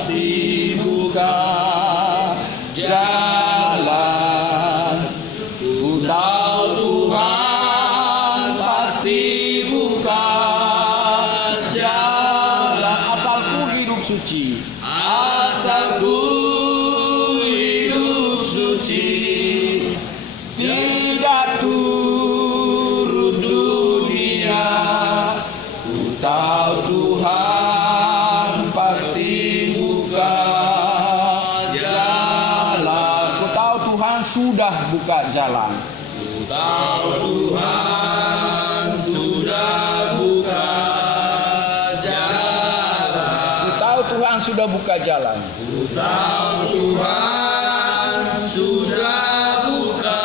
pasti buka jalan. Ku tahu Tuhan pasti buka jalan. Asalku hidup suci, asalku hidup suci, tidak turut dunia. Ku tahu Tuhan pasti buka jalan. Ku tahu Tuhan sudah buka jalan. Ku tahu Tuhan sudah buka jalan. Ku tahu Tuhan sudah buka jalan. Ku tahu Tuhan sudah buka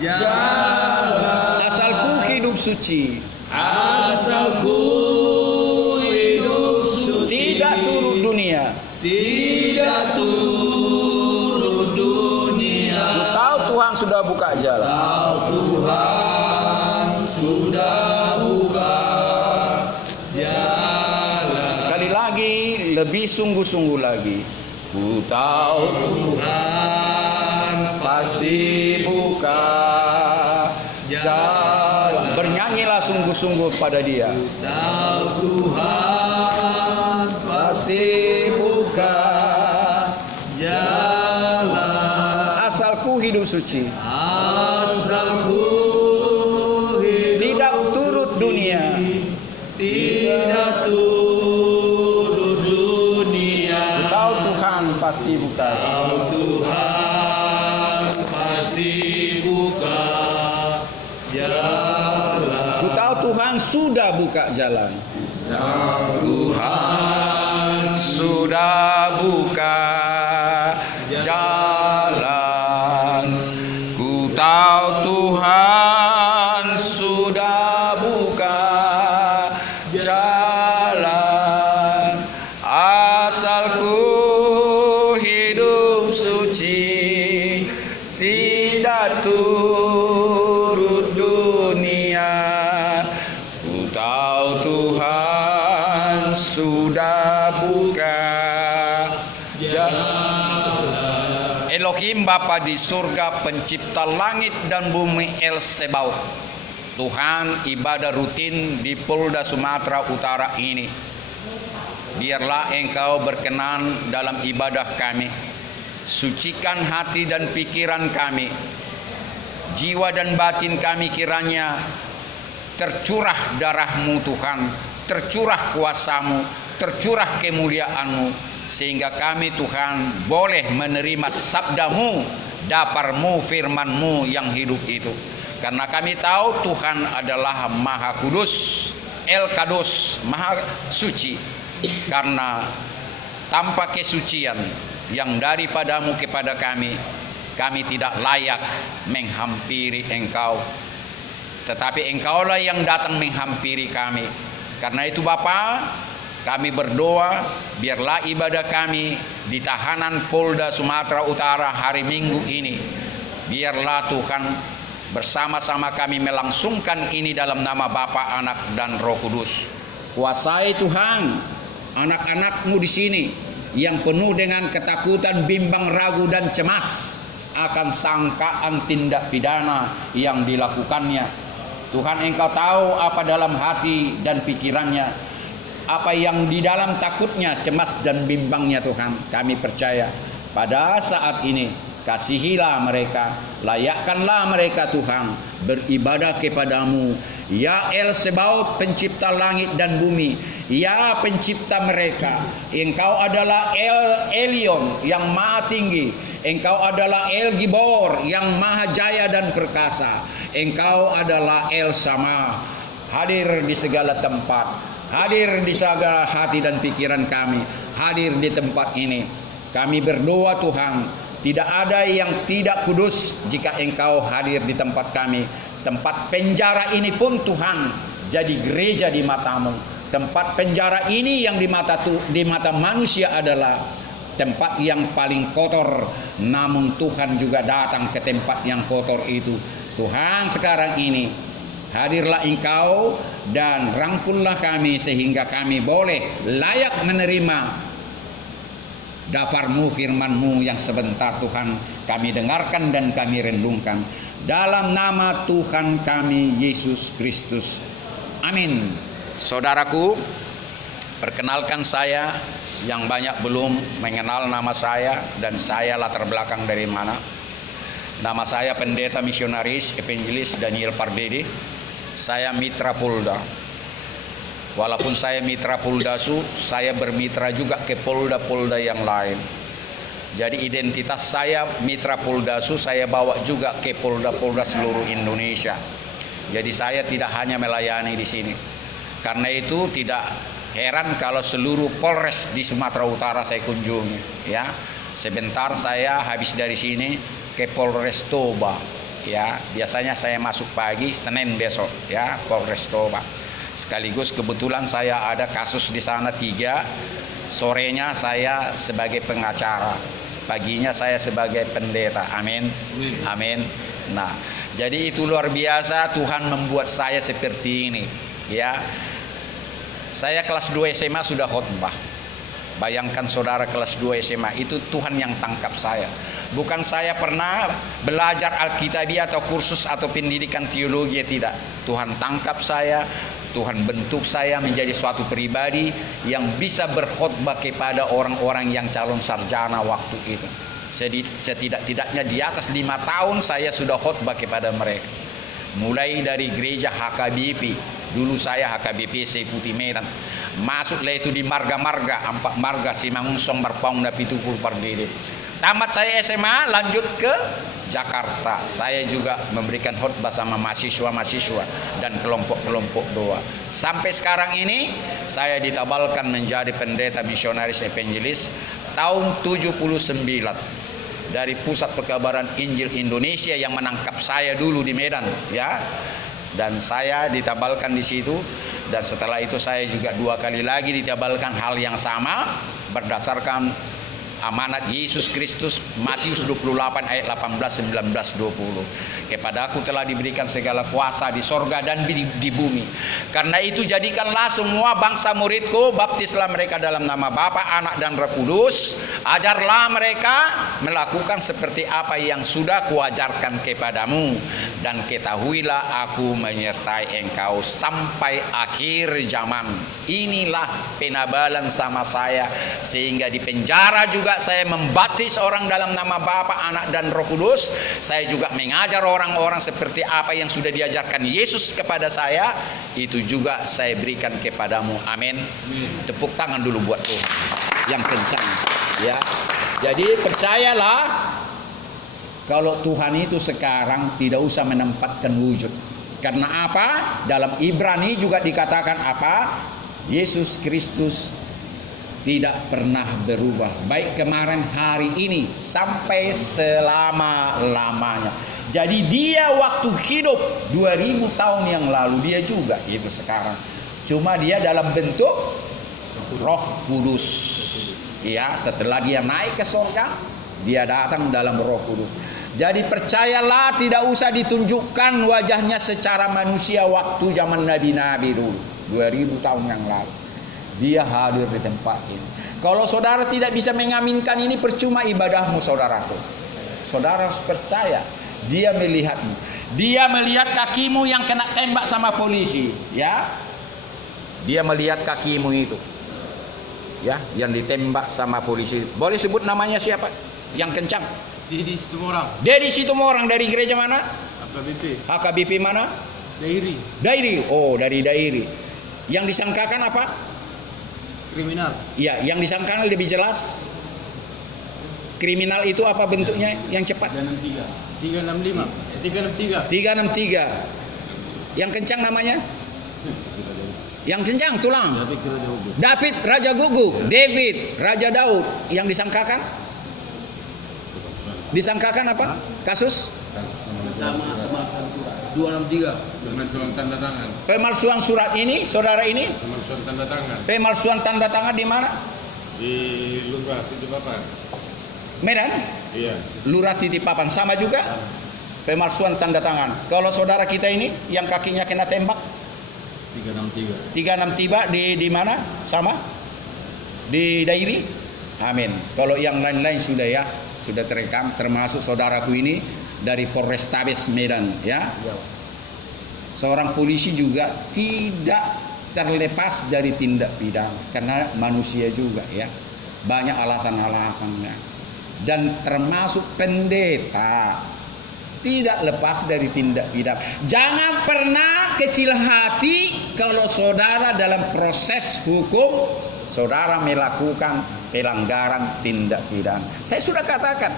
jalan. Asalku hidup suci, asalku hidup suci, tidak turut dunia, tidak turut dunia. Ku tahu Tuhan sudah buka jalan. Tahu Tuhan sudah buka jalan. Sekali lagi, lebih sungguh-sungguh lagi. Ku tahu Tuhan pasti buka jalan. Bernyanyilah sungguh-sungguh pada Dia. Ku tahu Tuhan pasti buka jalan. Asalku hidup suci, asalku hidup tidak turut dunia, tidak turut dunia. Ku tahu Tuhan pasti buka. Tahu Tuhan pasti buka jalan. Ku tahu Tuhan sudah buka jalan. Tuhan sudah buka jalan. Ku tahu Tuhan sudah buka jalan. Asalku hidup suci, tidak turut dunia. Ku tahu Tuhan sudah buka jalan. Elohim Bapa di surga, pencipta langit dan bumi, El Sebaot. Tuhan, ibadah rutin di Polda Sumatera Utara ini, biarlah Engkau berkenan dalam ibadah kami. Sucikan hati dan pikiran kami, jiwa dan batin kami, kiranya tercurah darah-Mu Tuhan, tercurah kuasa-Mu, tercurah kemuliaan-Mu, sehingga kami Tuhan boleh menerima sabda-Mu, dapar-Mu, firman-Mu yang hidup itu. Karena kami tahu Tuhan adalah Maha Kudus, El Kados, Maha Suci. Karena tanpa kesucian yang daripada-Mu kepada kami, kami tidak layak menghampiri Engkau. Tetapi Engkaulah yang datang menghampiri kami. Karena itu Bapa, kami berdoa, biarlah ibadah kami di tahanan Polda Sumatera Utara hari Minggu ini, biarlah Tuhan bersama-sama kami melangsungkan ini dalam nama Bapa, Anak, dan Roh Kudus. Kuasai Tuhan anak-anak-Mu di sini yang penuh dengan ketakutan, bimbang, ragu, dan cemas akan sangkaan tindak pidana yang dilakukannya. Tuhan, Engkau tahu apa dalam hati dan pikirannya, apa yang di dalam takutnya, cemas, dan bimbangnya. Tuhan, kami percaya pada saat ini kasihilah mereka, layakkanlah mereka Tuhan beribadah kepadamu, ya El Sebaot, pencipta langit dan bumi, ya pencipta mereka. Engkau adalah El Elyon yang maha tinggi, Engkau adalah El Gibor yang maha jaya dan perkasa, Engkau adalah El Sama, hadir di segala tempat, hadir di segala hati dan pikiran kami, hadir di tempat ini. Kami berdoa Tuhan, tidak ada yang tidak kudus jika Engkau hadir di tempat kami. Tempat penjara ini pun Tuhan jadi gereja di mata-Mu. Tempat penjara ini yang di mata manusia adalah tempat yang paling kotor, namun Tuhan juga datang ke tempat yang kotor itu. Tuhan, sekarang ini hadirlah Engkau dan rangkullah kami sehingga kami boleh layak menerima Dapar-Mu, firman-Mu yang sebentar Tuhan kami dengarkan dan kami renungkan. Dalam nama Tuhan kami Yesus Kristus. Amin. Saudaraku, perkenalkan saya yang banyak belum mengenal nama saya dan saya latar belakang dari mana. Nama saya Pendeta Misionaris Evangelis Daniel Pardede. Saya mitra Polda. Walaupun saya mitra Poldasu, saya bermitra juga ke Polda-Polda yang lain. Jadi identitas saya mitra Poldasu, saya bawa juga ke Polda-Polda seluruh Indonesia. Jadi saya tidak hanya melayani di sini. Karena itu tidak heran kalau seluruh Polres di Sumatera Utara saya kunjungi. Ya, sebentar saya habis dari sini ke Polres Toba. Ya, biasanya saya masuk pagi, Senin besok. Ya, Polres Toba. Sekaligus kebetulan saya ada kasus di sana 3. Sorenya saya sebagai pengacara, paginya saya sebagai pendeta. Amin. Amin. Nah, jadi itu luar biasa Tuhan membuat saya seperti ini. Ya, saya kelas 2 SMA sudah khotbah. Bayangkan saudara kelas 2 SMA itu Tuhan yang tangkap saya. Bukan saya pernah belajar Alkitabiah atau kursus atau pendidikan teologi, tidak. Tuhan tangkap saya, Tuhan bentuk saya menjadi suatu pribadi yang bisa berkhotbah kepada orang-orang yang calon sarjana waktu itu. Setidak-tidaknya di atas 5 tahun saya sudah khotbah kepada mereka. Mulai dari gereja HKBP, dulu saya HKBP Seputi Medan, masuklah itu di marga-marga, 4 marga Simangunsong, Marpaung, dan Pitupul Pardede. Tamat saya SMA, lanjut ke Jakarta. Saya juga memberikan khotbah sama mahasiswa-mahasiswa dan kelompok-kelompok doa. Sampai sekarang ini saya ditabalkan menjadi pendeta misionaris evangelis tahun 79. Dari Pusat Pekabaran Injil Indonesia yang menangkap saya dulu di Medan, ya. Dan saya ditabalkan di situ, dan setelah itu saya juga 2 kali lagi ditabalkan hal yang sama berdasarkan amanat Yesus Kristus, Matius 28 ayat 18, 19, 20. Kepadaku telah diberikan segala kuasa di sorga dan di bumi. Karena itu jadikanlah semua bangsa muridku, baptislah mereka dalam nama Bapa, Anak, dan Roh Kudus. Ajarlah mereka melakukan seperti apa yang sudah kuajarkan kepadamu. Dan ketahuilah aku menyertai engkau sampai akhir zaman. Inilah penabalan sama saya, sehingga di penjara juga saya membaptis orang dalam nama Bapa, Anak, dan Roh Kudus. Saya juga mengajar orang-orang seperti apa yang sudah diajarkan Yesus kepada saya. Itu juga saya berikan kepadamu. Amin. Tepuk tangan dulu buat Tuhan yang kencang, ya. Jadi percayalah, kalau Tuhan itu sekarang tidak usah menempatkan wujud. Karena apa? Dalam Ibrani juga dikatakan apa? Yesus Kristus tidak pernah berubah, baik kemarin, hari ini, sampai selama-lamanya. Jadi dia waktu hidup 2000 tahun yang lalu, dia juga itu sekarang. Cuma dia dalam bentuk Roh Kudus. Ya, setelah dia naik ke surga, dia datang dalam Roh Kudus. Jadi percayalah, tidak usah ditunjukkan wajahnya secara manusia waktu zaman nabi-nabi dulu, 2000 tahun yang lalu. Dia hadir di tempat ini. Kalau saudara tidak bisa mengaminkan ini, percuma ibadahmu, saudaraku. Saudara harus percaya, dia melihatmu. Dia melihat kakimu yang kena tembak sama polisi, ya. Dia melihat kakimu itu, ya, yang ditembak sama polisi. Boleh sebut namanya siapa? Yang kencang. Dedi Situmorang. Dedi Situmorang, dari gereja mana? HKBP. HKBP mana? Dairi. Dairi. Oh, dari Dairi. Yang disangkakan apa? Kriminal. Ya, yang disangkakan lebih jelas. Kriminal itu apa bentuknya yang cepat? 365. 363. 363. Yang kencang namanya? Yang kencang tulang. David Raja Guguk. David Raja Daud. Yang disangkakan? Disangkakan apa? Kasus? Sama pemalsuan surat. 263. Pemalsuan tanda tangan. Pemalsuan surat ini, saudara ini? Pemalsuan tanda tangan. Pemalsuan tanda tangan di mana? Di Lurah Titipapan. Medan? Iya. Lurah Titipapan sama juga? Pemalsuan tanda tangan. Kalau saudara kita ini yang kakinya kena tembak? 363. 363 di mana? Sama? Di Dairi? Amin. Kalau yang lain-lain sudah ya, sudah terekam, termasuk saudaraku ini dari Polrestabes Medan ya. Seorang polisi juga tidak terlepas dari tindak pidana karena manusia juga ya. Banyak alasan-alasannya. Dan termasuk pendeta tidak lepas dari tindak pidana. Jangan pernah kecil hati kalau saudara dalam proses hukum saudara melakukan pelanggaran tindak pidana. Saya sudah katakan,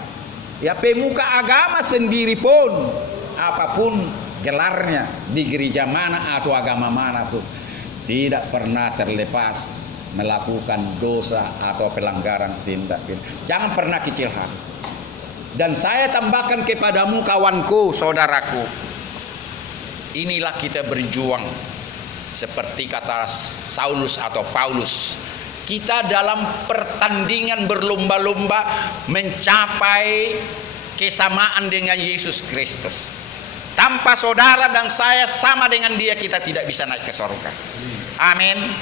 ya pemuka agama sendiri pun apapun gelarnya di gereja mana atau agama mana pun tidak pernah terlepas melakukan dosa atau pelanggaran tindak pidana. Jangan pernah kecil hati. Dan saya tambahkan kepadamu kawanku, saudaraku, inilah kita berjuang seperti kata Saulus atau Paulus. Kita dalam pertandingan berlomba-lomba mencapai kesamaan dengan Yesus Kristus. Tanpa saudara dan saya sama dengan dia, kita tidak bisa naik ke surga. Amin.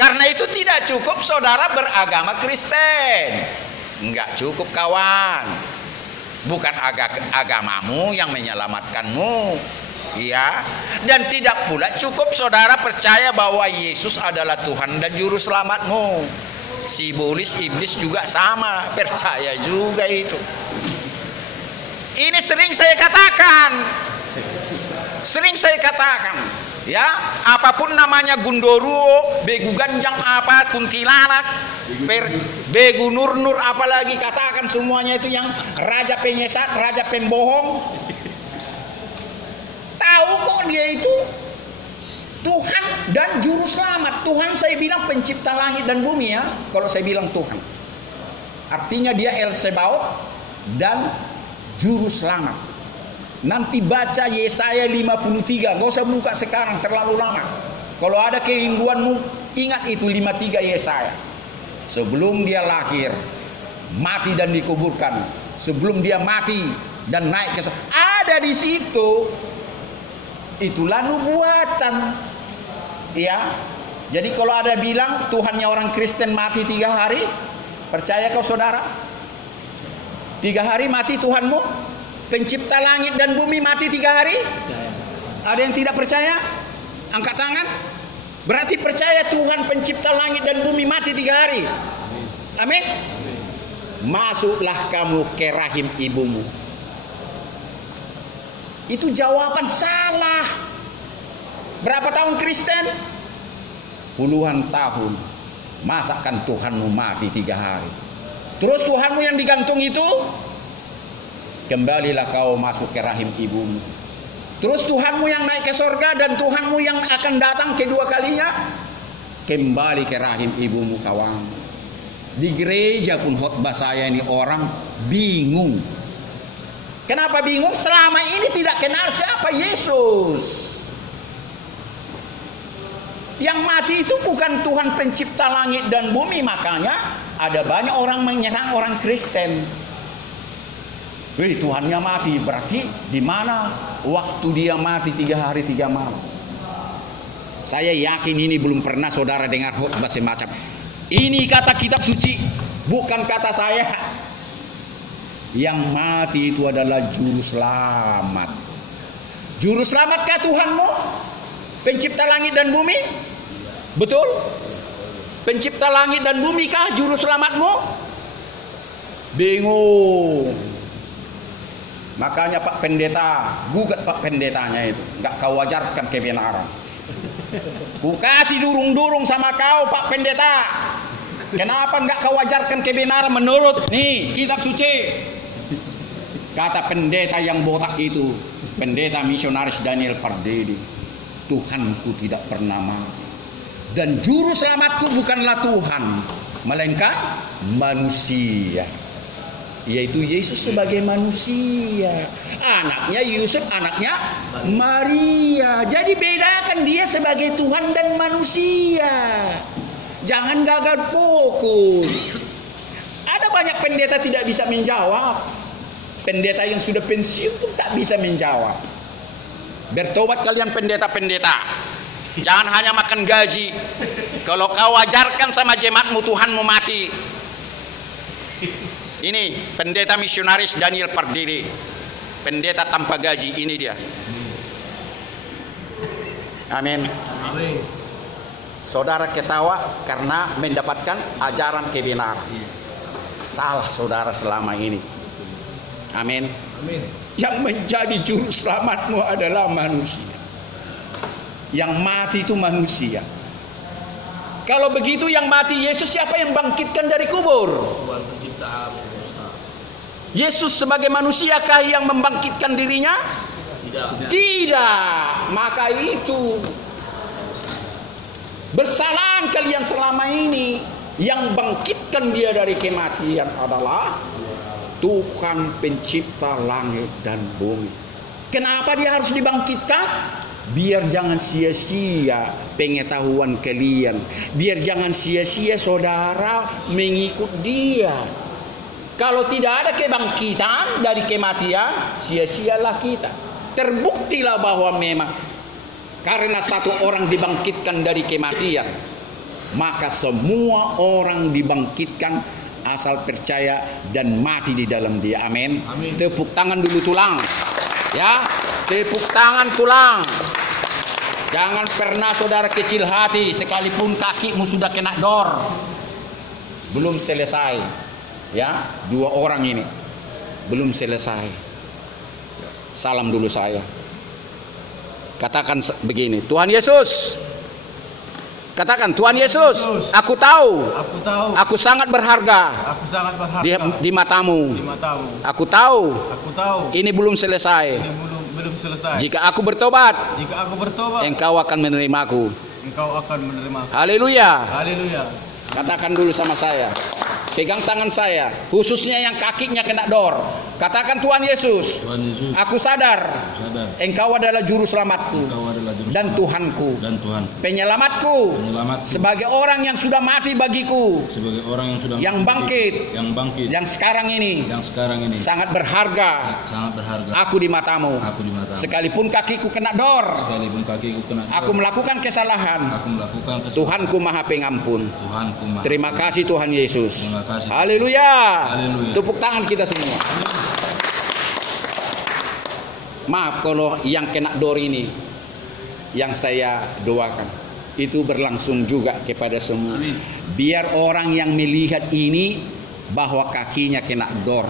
Karena itu tidak cukup saudara beragama Kristen. Enggak cukup kawan. Bukan agamamu yang menyelamatkanmu. Ya. Dan tidak pula cukup saudara percaya bahwa Yesus adalah Tuhan dan juru selamatmu. Si iblis juga sama, percaya juga itu. Ini sering saya katakan, ya, apapun namanya Gundoro, Begu Ganjang apa, Kuntilanak, Begu Nur, apalagi katakan semuanya itu yang raja penyesat, raja pembohong. Tahu kok dia itu Tuhan dan juru selamat. Tuhan saya bilang pencipta langit dan bumi ya. Kalau saya bilang Tuhan, artinya dia El Sebaot dan juru selamat. Nanti baca Yesaya 53, nggak usah buka sekarang, terlalu lama. Kalau ada kerinduanmu, ingat itu 53 Yesaya. Sebelum dia lahir, mati dan dikuburkan, sebelum dia mati dan naik ke surga, ada di situ. Itulah nubuatan. Ya. Jadi kalau ada bilang Tuhannya orang Kristen mati 3 hari, percaya kau saudara? 3 hari mati Tuhanmu? Pencipta langit dan bumi mati 3 hari? Ada yang tidak percaya? Angkat tangan. Berarti percaya Tuhan pencipta langit dan bumi mati 3 hari. Amin. Masuklah kamu ke rahim ibumu. Itu jawaban salah. Berapa tahun Kristen? Puluhan tahun. Masakan Tuhanmu mati 3 hari? Terus Tuhanmu yang digantung itu, kembalilah kau masuk ke rahim ibumu. Terus Tuhanmu yang naik ke surga dan Tuhanmu yang akan datang kedua kalinya, kembali ke rahim ibumu kawan. Di gereja pun khotbah saya ini orang bingung. Kenapa bingung? Selama ini tidak kenal siapa Yesus. Yang mati itu bukan Tuhan pencipta langit dan bumi. Makanya ada banyak orang menyerang orang Kristen. Wih, Tuhannya mati, berarti di mana waktu dia mati 3 hari 3 malam? Saya yakin ini belum pernah saudara dengar khotbah semacam ini. Kata kitab suci, bukan kata saya. Yang mati itu adalah juru selamat. Juru selamatkah Tuhanmu? Pencipta langit dan bumi? Betul? Pencipta langit dan bumi kah juru selamatmu? Bingung. Makanya Pak Pendeta, gugat Pak Pendetanya itu, nggak kau wajarkan kebenaran. Ku kasih durung-durung sama kau Pak Pendeta. Kenapa nggak kau wajarkan kebenaran menurut nih kitab suci? Kata pendeta yang botak itu, pendeta misionaris Daniel Pardede, Tuhanku tidak pernah mati. Dan juru selamatku bukanlah Tuhan, melainkan manusia. Yaitu Yesus sebagai manusia. Anaknya Yusuf, anaknya Maria. Jadi bedakan dia sebagai Tuhan dan manusia. Jangan gagal fokus. Ada banyak pendeta tidak bisa menjawab. Pendeta yang sudah pensiun pun tak bisa menjawab. Bertobat kalian pendeta-pendeta. Jangan hanya makan gaji. Kalau kau wajarkan sama jemaatmu Tuhanmu mati, Ini pendeta misionaris Daniel Pardede, pendeta tanpa gaji, ini dia. Amin. Amin. Saudara ketawa karena mendapatkan ajaran kebenaran. Salah saudara selama ini. Amin. Amin. Yang menjadi juru selamatmu adalah manusia. Yang mati itu manusia. Kalau begitu yang mati Yesus, siapa yang bangkitkan dari kubur? Tuhan pencipta alam dan semesta. Yesus sebagai manusiakah yang membangkitkan dirinya? Tidak. Maka itu bersalahan kalian selama ini. Yang bangkitkan dia dari kematian adalah Tuhan pencipta langit dan bumi. Kenapa dia harus dibangkitkan? Biar jangan sia-sia pengetahuan kalian. Biar jangan sia-sia saudara mengikut dia. Kalau tidak ada kebangkitan dari kematian, sia-sialah kita. Terbuktilah bahwa memang karena satu orang dibangkitkan dari kematian, maka semua orang dibangkitkan asal percaya dan mati di dalam dia. Amin. Amin. Tepuk tangan dulu tulang. Ya, tepuk tangan tulang. Jangan pernah saudara kecil hati, sekalipun kakimu sudah kena dor. Belum selesai. Ya, dua orang ini belum selesai. Salam dulu saya. Katakan begini, Tuhan Yesus. Katakan, Tuhan Yesus, aku tahu, aku sangat berharga di matamu. Aku tahu, ini belum selesai. Jika aku bertobat, Engkau akan menerimaku. Haleluya. Katakan dulu sama saya. Pegang tangan saya, khususnya yang kakinya kena dor. Katakan, Tuhan Yesus, aku sadar Engkau adalah juru selamatku dan Tuhanku, penyelamatku, sebagai orang yang sudah mati bagiku, yang bangkit, yang sekarang ini sangat berharga. Aku di matamu. Sekalipun kakiku kena dor, aku melakukan kesalahan, Tuhanku Maha Pengampun. Terima kasih Tuhan Yesus. Haleluya. Tepuk tangan kita semua. Maaf kalau yang kena dor ini, yang saya doakan itu berlangsung juga kepada semua. Biar orang yang melihat ini bahwa kakinya kena dor.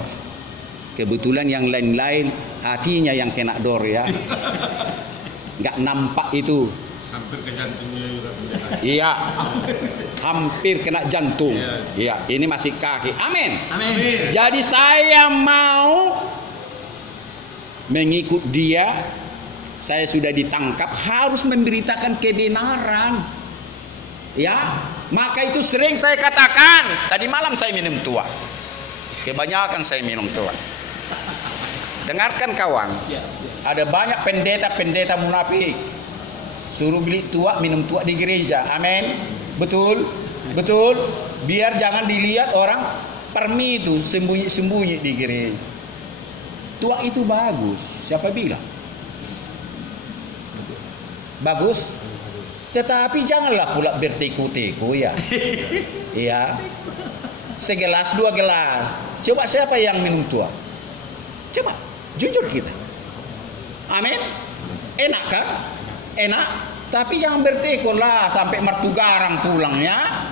Kebetulan yang lain-lain hatinya yang kena dor ya. Nggak nampak itu. Hampir ke jantungnya juga. Iya. Hampir kena jantung. Iya, ini masih kaki. Amin. Jadi saya mau mengikut dia. Saya sudah ditangkap, harus memberitakan kebenaran. Ya, maka itu sering saya katakan. Tadi malam saya minum tua. Kebanyakan saya minum tua. Dengarkan kawan. Ada banyak pendeta-pendeta munafik. Suruh beli tua, minum tua di gereja. Amin. Betul. Biar jangan dilihat orang permi itu sembunyi-sembunyi di gereja. Tua itu bagus. Siapa bilang? Bagus. Tetapi janganlah pula berteku-teku ya. Iya. Segelas, dua gelas. Coba siapa yang minum tua? Coba. Jujur kita. Amin. Enak kan? Enak. Tapi jangan bertekun lah sampai mertu garang pulangnya.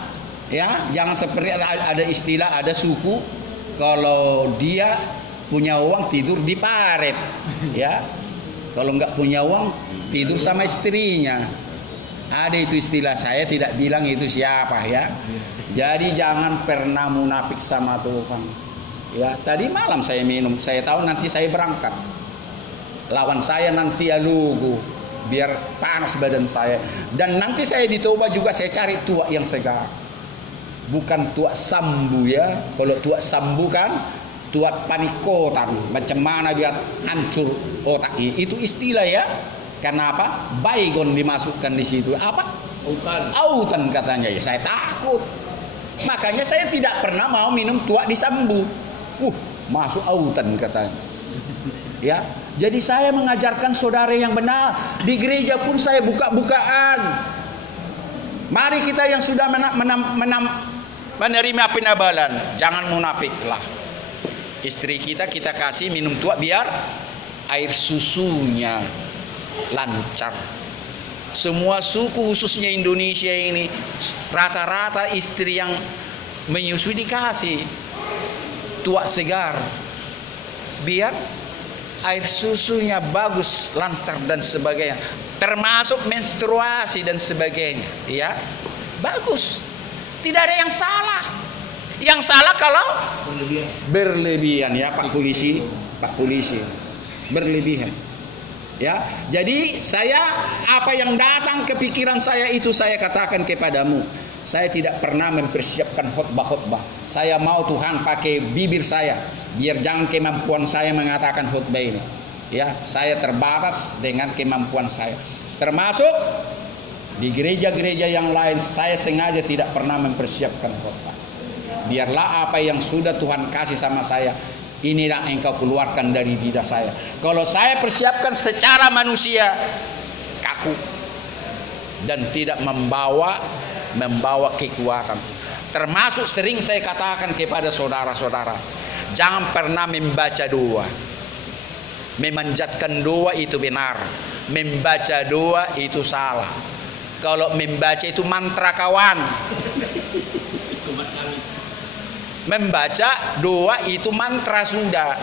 Ya, jangan seperti ada istilah, ada suku kalau dia punya uang tidur di paret. Ya. Kalau nggak punya uang tidur sama istrinya. Ada itu istilah, saya tidak bilang itu siapa ya. Jadi jangan pernah munafik sama Tuhan. Ya, tadi malam saya minum, saya tahu nanti saya berangkat. Lawan saya nanti alugu, biar panas badan saya. Dan nanti saya ditoba juga, saya cari tua yang segar. Bukan tua sambu ya. Kalau tua sambu kan tua panikotan, macam mana biar hancur otak ini. Itu istilah ya. Kenapa? Baygon dimasukkan di situ. Apa? Autan katanya. Ya saya takut. Makanya saya tidak pernah mau minum tua di sambu. Masuk autan katanya. Ya. Jadi saya mengajarkan saudara yang benar. Di gereja pun saya menerima penabalan. Jangan munafik lah. Istri kita kasih minum tua biar air susunya lancar. Semua suku khususnya Indonesia ini rata-rata istri yang menyusui dikasih tua segar biar air susunya bagus, lancar dan sebagainya, termasuk menstruasi dan sebagainya, ya. Bagus. Tidak ada yang salah. Yang salah kalau berlebihan, ya Pak Polisi, berlebihan. Ya, jadi apa yang datang ke pikiran saya itu saya katakan kepadamu. Saya tidak pernah mempersiapkan khotbah. Saya mau Tuhan pakai bibir saya, biar jangan kemampuan saya mengatakan khotbah ini. Ya, saya terbatas dengan kemampuan saya. Termasuk di gereja-gereja yang lain saya sengaja tidak pernah mempersiapkan khotbah. Biarlah apa yang sudah Tuhan kasih sama saya, inilah engkau keluarkan dari lidah saya. Kalau saya persiapkan secara manusia, kaku dan tidak membawa kekuatan. Termasuk sering saya katakan kepada saudara-saudara, jangan pernah membaca doa. Memanjatkan doa itu benar, membaca doa itu salah. Kalau membaca itu mantra kawan. Membaca doa itu mantra sudah.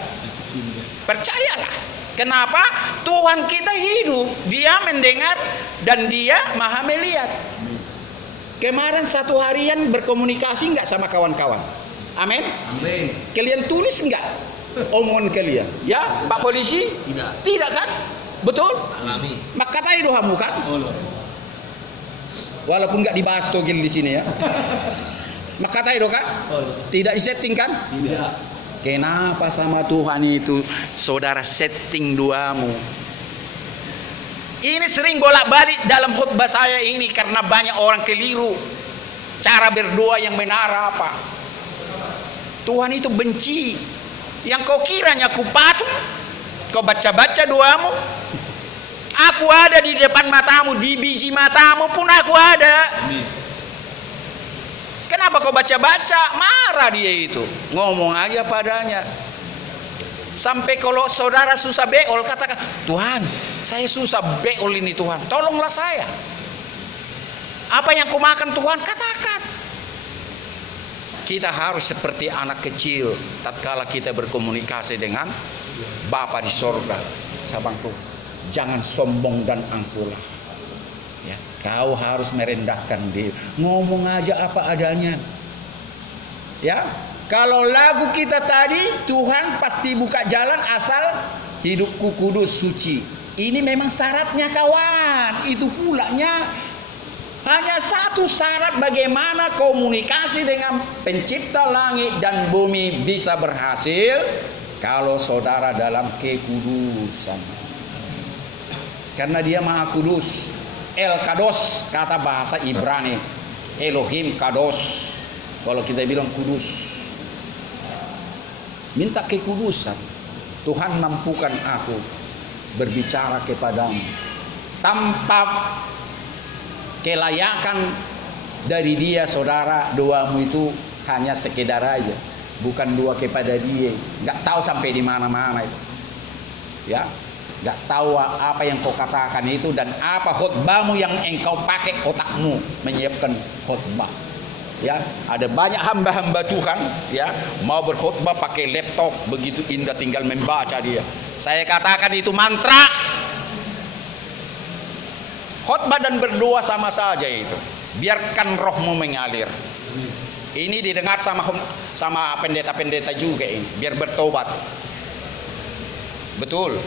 Percayalah. Kenapa? Tuhan kita hidup, Dia mendengar dan Dia maha melihat. Kemarin 1 harian berkomunikasi enggak sama kawan-kawan? Amin. Amin. Kalian tulis enggak omongan kalian? Ya, Pak Polisi? Tidak. Tidak kan? Betul? Alami. Maka katai doamu kan? Walaupun enggak dibahas togel di sini ya. Maka katai doa kan? Tidak disetting kan? Tidak. Kenapa sama Tuhan itu saudara setting doamu? Ini sering bolak-balik dalam khutbah saya ini karena banyak orang keliru cara berdoa yang benar apa. Tuhan itu benci. Yang kau kiranya ku patung, kau baca-baca doamu. Aku ada di depan matamu, di biji matamu pun aku ada. Kenapa kau baca-baca? Marah dia itu. Ngomong aja padanya. Sampai kalau saudara susah beol, katakan, Tuhan, saya susah beol ini Tuhan, tolonglah saya. Apa yang ku makan Tuhan, katakan. Kita harus seperti anak kecil tatkala kita berkomunikasi dengan Bapa di sorga. Sabangku, jangan sombong dan angkuh. Ya, kau harus merendahkan diri. Ngomong aja apa adanya. Ya, kalau lagu kita tadi, Tuhan pasti buka jalan asal hidupku kudus suci. Ini memang syaratnya kawan. Itu pulanya hanya satu syarat bagaimana komunikasi dengan pencipta langit dan bumi bisa berhasil kalau saudara dalam kekudusan. Karena Dia Maha Kudus. El Kados kata bahasa Ibrani. Elohim Kados. Kalau kita bilang kudus. Minta kekudusan. Tuhan mampukan aku berbicara kepadamu tanpa kelayakan dari Dia, saudara. Doamu itu hanya sekedar aja, bukan doa kepada Dia. Nggak tahu sampai di mana-mana itu. Ya, nggak tahu apa yang kau katakan itu dan apa khotbahmu yang engkau pakai otakmu menyiapkan khotbah. Ya, ada banyak hamba-hamba Tuhan ya mau berkhotbah pakai laptop begitu indah, tinggal membaca dia. Saya katakan itu mantra. Khotbah dan berdoa sama saja itu. Biarkan rohmu mengalir. Ini didengar sama pendeta-pendeta juga ini, biar bertobat. Betul.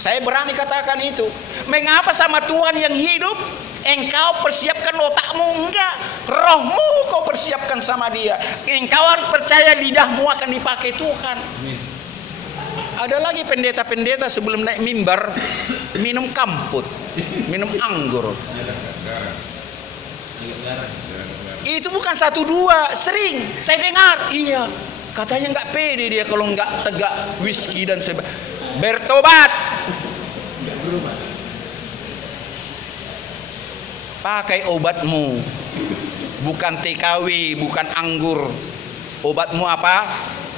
Saya berani katakan itu. Mengapa sama Tuhan yang hidup engkau persiapkan otakmu? Enggak, rohmu kau persiapkan sama Dia. Engkau harus percaya lidahmu akan dipakai Tuhan. Ada lagi pendeta-pendeta sebelum naik mimbar minum kamput, minum anggur. Itu bukan 1 2, sering saya dengar. Iya, katanya nggak pede dia kalau nggak tegak whisky dan sebagainya. Bertobat. Pakai obatmu. bukan TKW, bukan anggur. Obatmu apa?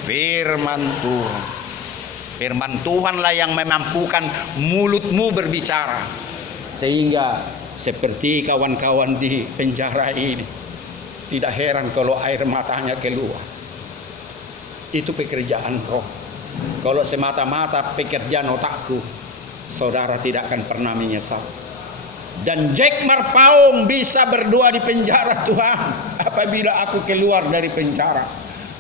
Firman Tuhan. Firman Tuhanlah yang memampukan mulutmu berbicara. Sehingga seperti kawan-kawan di penjara ini, tidak heran kalau air matanya keluar. Itu pekerjaan roh. Kalau semata-mata pekerjaan otakku, saudara tidak akan pernah menyesal. Dan Jack Marpaung bisa berdoa di penjara, Tuhan, apabila aku keluar dari penjara,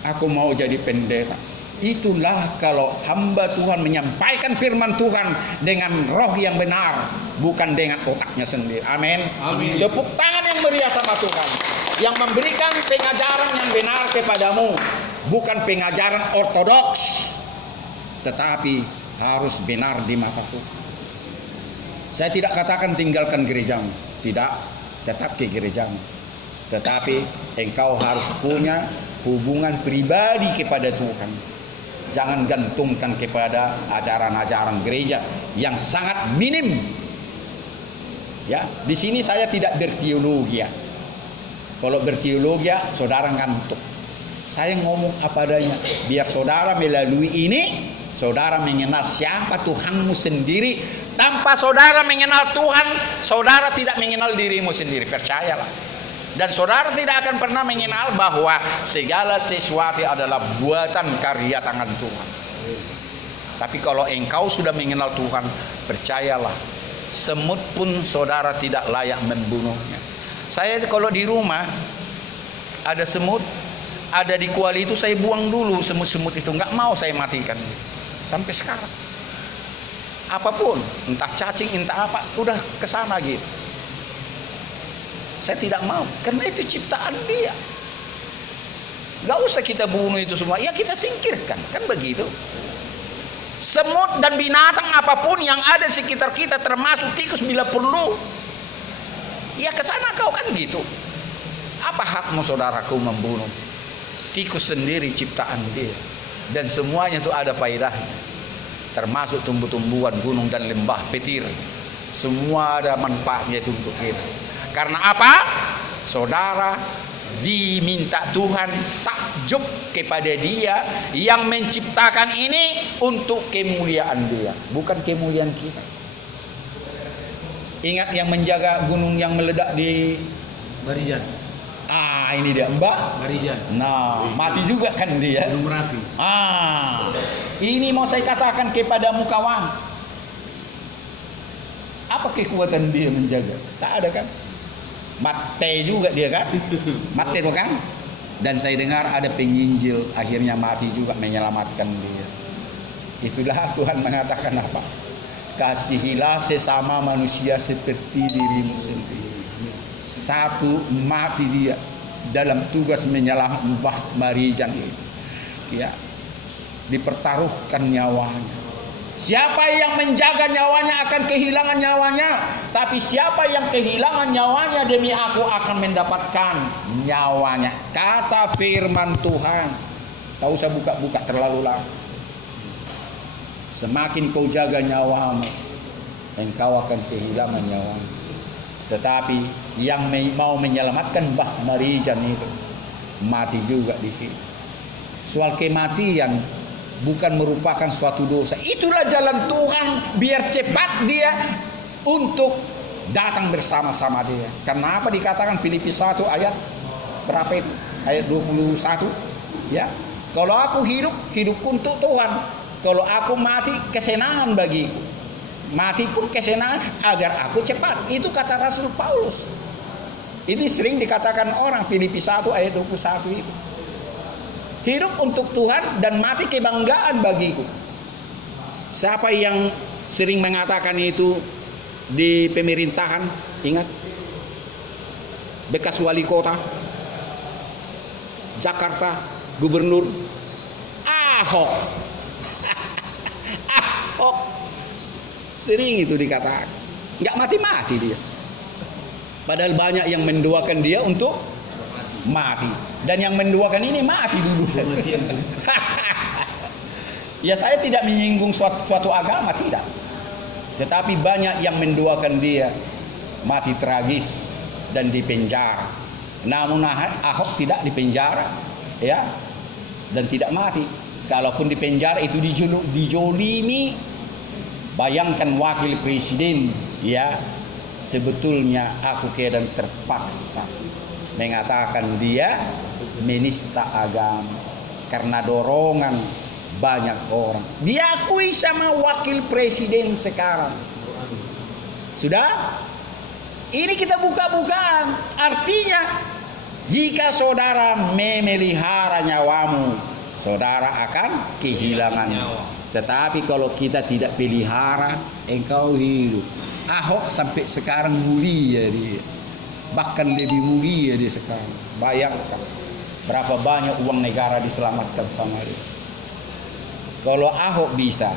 aku mau jadi pendeta. Itulah kalau hamba Tuhan menyampaikan firman Tuhan dengan roh yang benar, bukan dengan otaknya sendiri. Amin. Amin. Tepuk tangan yang meriah sama Tuhan, yang memberikan pengajaran yang benar kepadamu, bukan pengajaran ortodoks, tetapi harus benar di mata Tuhan. Saya tidak katakan tinggalkan gerejamu, tidak, tetap ke gerejamu. Tetapi engkau harus punya hubungan pribadi kepada Tuhan. Jangan gantungkan kepada ajaran-ajaran gereja yang sangat minim. Ya, di sini saya tidak berteologi ya. Kalau berteologi, saudara ngantuk. Saya ngomong apa adanya, biar saudara melalui ini, saudara mengenal siapa Tuhanmu sendiri. Tanpa saudara mengenal Tuhan, saudara tidak mengenal dirimu sendiri. Percayalah. Dan saudara tidak akan pernah mengenal bahwa segala sesuatu adalah buatan karya tangan Tuhan. Tapi kalau engkau sudah mengenal Tuhan, percayalah, semut pun saudara tidak layak membunuhnya. Saya kalau di rumah ada semut, ada di kuali itu, saya buang dulu semut-semut itu. Nggak mau saya matikan. Sampai sekarang. Apapun, entah cacing, entah apa, udah kesana gitu. Saya tidak mau, karena itu ciptaan dia. Gak usah kita bunuh itu semua, ya kita singkirkan, kan begitu. Semut dan binatang apapun yang ada sekitar kita, termasuk tikus bila perlu, ya kesana kau kan gitu. Apa hakmu saudaraku membunuh? Tikus sendiri ciptaan dia, dan semuanya itu ada faedahnya, termasuk tumbuh-tumbuhan, gunung dan lembah, petir, semua ada manfaatnya itu untuk kita. Karena apa? Saudara diminta Tuhan takjub kepada Dia yang menciptakan ini untuk kemuliaan Dia, bukan kemuliaan kita. Ingat yang menjaga gunung yang meledak di Barijan. Ini dia, Mbak. Barijan. Nah, mati juga kan dia. Gunung Merapi. Ini mau saya katakan kepadamu kawan. Apa kekuatan dia menjaga? Tak ada kan? Mati juga dia kan? Mati bukan? Dan saya dengar ada penginjil akhirnya mati juga menyelamatkan dia. Itulah Tuhan mengatakan apa? Kasihilah sesama manusia seperti dirimu sendiri. Satu mati dia dalam tugas menyelamatkan Mbah Marijan ini. Ya, dipertaruhkan nyawanya. Siapa yang menjaga nyawanya akan kehilangan nyawanya, tapi siapa yang kehilangan nyawanya demi aku akan mendapatkan nyawanya. Kata firman Tuhan. Tak usah buka-buka terlalu lama. Semakin kau jaga nyawamu, engkau akan kehilangan nyawamu. Tetapi yang mau menyelamatkan Mbah Marijan itu mati juga di sini. Soal kematian bukan merupakan suatu dosa. Itulah jalan Tuhan biar cepat dia untuk datang bersama-sama dia. Karena apa dikatakan Filipi 1 ayat berapa itu? Ayat 21. Ya. Kalau aku hidup, hidupku untuk Tuhan. Kalau aku mati, kesenangan bagiku. Mati pun kesenangan agar aku cepat. Itu kata Rasul Paulus. Ini sering dikatakan orang Filipi 1 ayat 21 itu. Hidup untuk Tuhan dan mati kebanggaan bagiku. Siapa yang sering mengatakan itu di pemerintahan? Ingat, bekas wali kota Jakarta, gubernur Ahok. Ahok sering itu dikatakan. Nggak mati-mati dia. Padahal banyak yang mendoakan dia untuk mati. Dan yang mendoakan ini mati dulu. Ya saya tidak menyinggung suatu agama, tidak. Tetapi banyak yang mendoakan dia mati tragis dan dipenjara. Namun Ahok tidak dipenjara, ya, dan tidak mati. Kalaupun dipenjara itu dijolimi. Bayangkan wakil presiden, ya, sebetulnya aku kadang terpaksa mengatakan dia menista agama karena dorongan banyak orang. Diakui sama wakil presiden sekarang. Sudah? Ini kita buka-bukaan. Artinya, jika saudara memelihara nyawamu, saudara akan kehilangan. Tetapi kalau kita tidak pelihara, engkau hidup. Ahok sampai sekarang mulia dia. Bahkan lebih mulia dia sekarang. Bayangkan berapa banyak uang negara diselamatkan sama dia. Kalau Ahok bisa,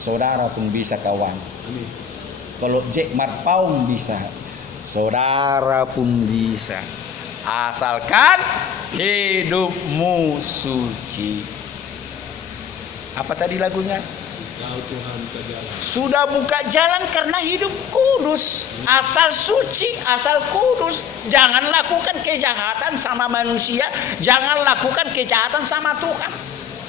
saudara pun bisa kawan. Kalau Jack Marpaung bisa, saudara pun bisa. Asalkan hidupmu suci. Apa tadi lagunya? Kau Tuhan buka jalan. Sudah buka jalan karena hidup kudus. Asal suci, asal kudus. Jangan lakukan kejahatan sama manusia. Jangan lakukan kejahatan sama Tuhan.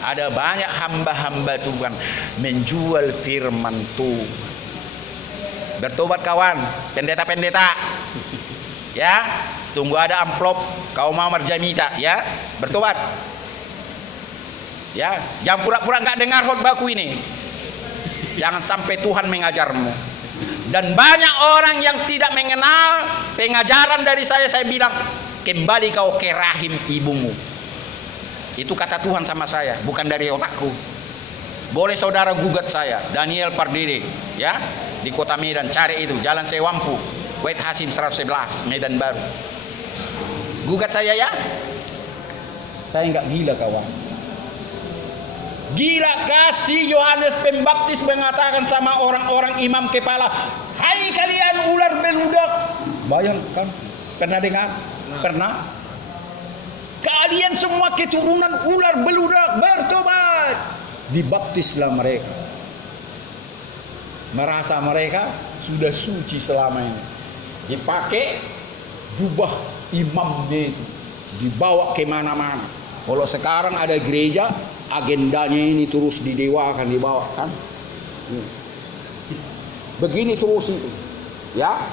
Ada banyak hamba-hamba Tuhan menjual firman Tuhan. Bertobat kawan, pendeta-pendeta. Ya, tunggu ada amplop. Kau mau marjanita, ya, bertobat. Ya, jangan pura-pura nggak dengar khotbahku ini. Jangan sampai Tuhan mengajarmu. Dan banyak orang yang tidak mengenal pengajaran dari saya bilang, kembali kau ke rahim ibumu. Itu kata Tuhan sama saya, bukan dari otakku. Boleh saudara gugat saya, Daniel Pardede, ya, di kota Medan, cari itu, Jalan Sewampu, Wait Hasim 111, Medan Baru. Gugat saya ya. Saya nggak gila kawan. Gila kasih Yohanes Pembaptis mengatakan sama orang-orang imam kepala, hai kalian ular beludak. Bayangkan, pernah dengar? Pernah? Kalian semua keturunan ular beludak, bertobat. Dibaptislah mereka. Merasa mereka sudah suci selama ini. Dipakai jubah imamnya itu, dibawa kemana-mana. Kalau sekarang ada gereja, agendanya ini terus didewakan, dibawakan. Begini terus itu. Ya.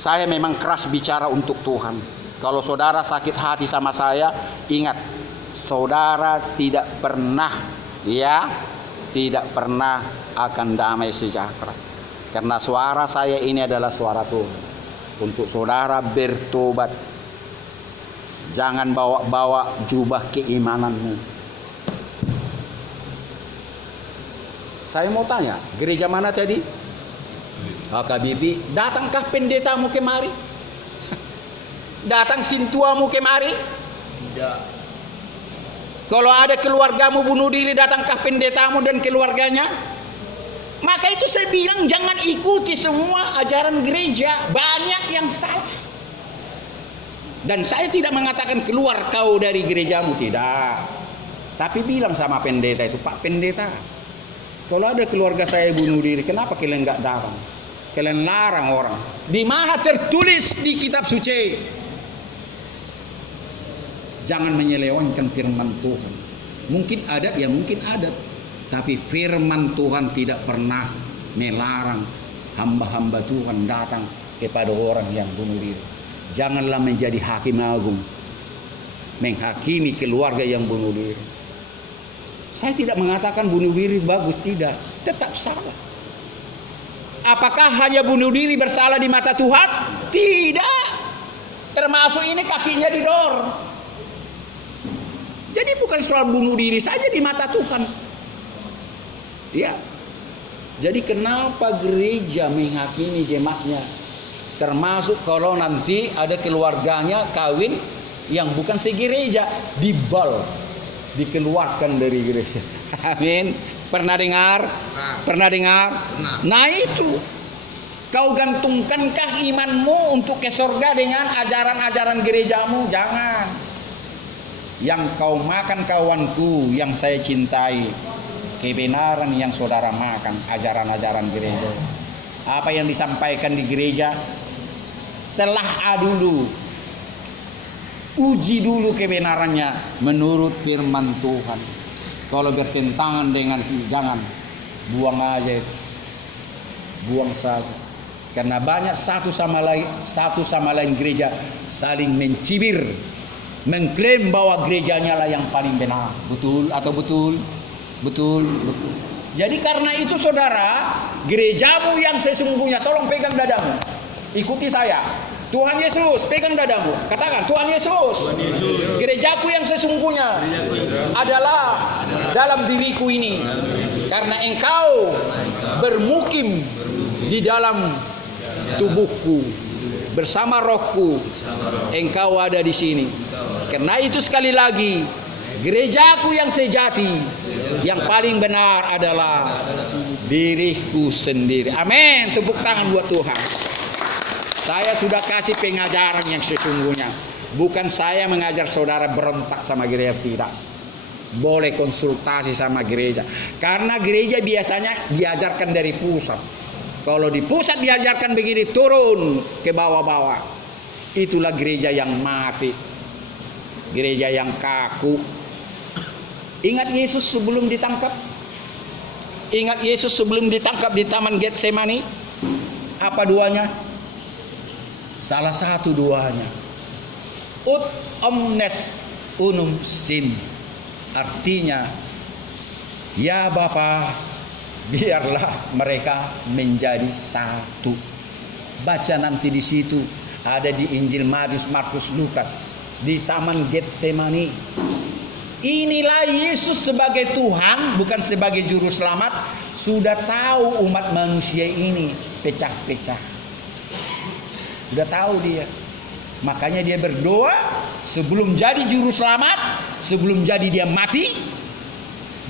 Saya memang keras bicara untuk Tuhan. Kalau saudara sakit hati sama saya, ingat, saudara tidak pernah, ya, tidak pernah akan damai sejahtera. Karena suara saya ini adalah suara Tuhan. Untuk saudara bertobat. Jangan bawa-bawa jubah keimananmu. Saya mau tanya, gereja mana tadi? HKBP. Datangkah pendetamu kemari? Datang sintuamu kemari? Tidak. Kalau ada keluargamu bunuh diri, datangkah pendetamu dan keluarganya? Maka itu saya bilang jangan ikuti semua ajaran gereja. Banyak yang salah. Dan saya tidak mengatakan keluar kau dari gerejamu, tidak. Tapi bilang sama pendeta itu, Pak Pendeta, kalau ada keluarga saya bunuh diri, kenapa kalian nggak datang? Kalian larang orang. Di mana tertulis di kitab suci? Jangan menyelewengkan firman Tuhan. Mungkin adat, ya mungkin adat. Tapi firman Tuhan tidak pernah melarang hamba-hamba Tuhan datang kepada orang yang bunuh diri. Janganlah menjadi hakim agung, menghakimi keluarga yang bunuh diri. Saya tidak mengatakan bunuh diri bagus, tidak. Tetap salah. Apakah hanya bunuh diri bersalah di mata Tuhan? Tidak. Termasuk ini kakinya didor. Jadi bukan soal bunuh diri saja di mata Tuhan. Ya. Jadi kenapa gereja menghakimi jemaatnya? Termasuk kalau nanti ada keluarganya kawin yang bukan segereja, dibal, dikeluarkan dari gereja. Amin. Pernah dengar? Pernah dengar? Nah itu. Kau gantungkankah imanmu untuk ke surga dengan ajaran-ajaran gerejamu? Jangan. Yang kau makan kawanku yang saya cintai, kebenaran yang saudara makan, ajaran-ajaran gereja. Apa yang disampaikan di gereja telah dulu, uji dulu kebenarannya menurut firman Tuhan. Kalau bertentangan dengan itu, jangan, buang aja itu, buang saja. Karena banyak satu sama lain gereja saling mencibir, mengklaim bahwa gerejanya lah yang paling benar. Betul atau betul? Betul. Jadi karena itu saudara, gerejamu yang sesungguhnya, tolong pegang dadamu, ikuti saya. Tuhan Yesus, pegang dadamu, katakan Tuhan Yesus, gerejaku yang sesungguhnya adalah dalam diriku ini. Karena engkau bermukim di dalam tubuhku bersama rohku, engkau ada di sini. Karena itu sekali lagi, gerejaku yang sejati, yang paling benar adalah diriku sendiri. Amin. Tepuk tangan buat Tuhan. Saya sudah kasih pengajaran yang sesungguhnya. Bukan saya mengajar saudara berontak sama gereja, tidak. Boleh konsultasi sama gereja. Karena gereja biasanya diajarkan dari pusat. Kalau di pusat diajarkan begini, turun ke bawah-bawah. Itulah gereja yang mati. Gereja yang kaku. Ingat Yesus sebelum ditangkap? Ingat Yesus sebelum ditangkap di Taman Getsemani? Apa doanya? Salah satu doanya, ut omnes unum sin, artinya, ya Bapa, biarlah mereka menjadi satu. Baca nanti di situ, ada di Injil Matius, Markus, Lukas, di Taman Getsemani. Inilah Yesus sebagai Tuhan, bukan sebagai juru selamat, sudah tahu umat manusia ini pecah-pecah. Sudah tahu dia. Makanya dia berdoa sebelum jadi juru selamat, sebelum jadi dia mati,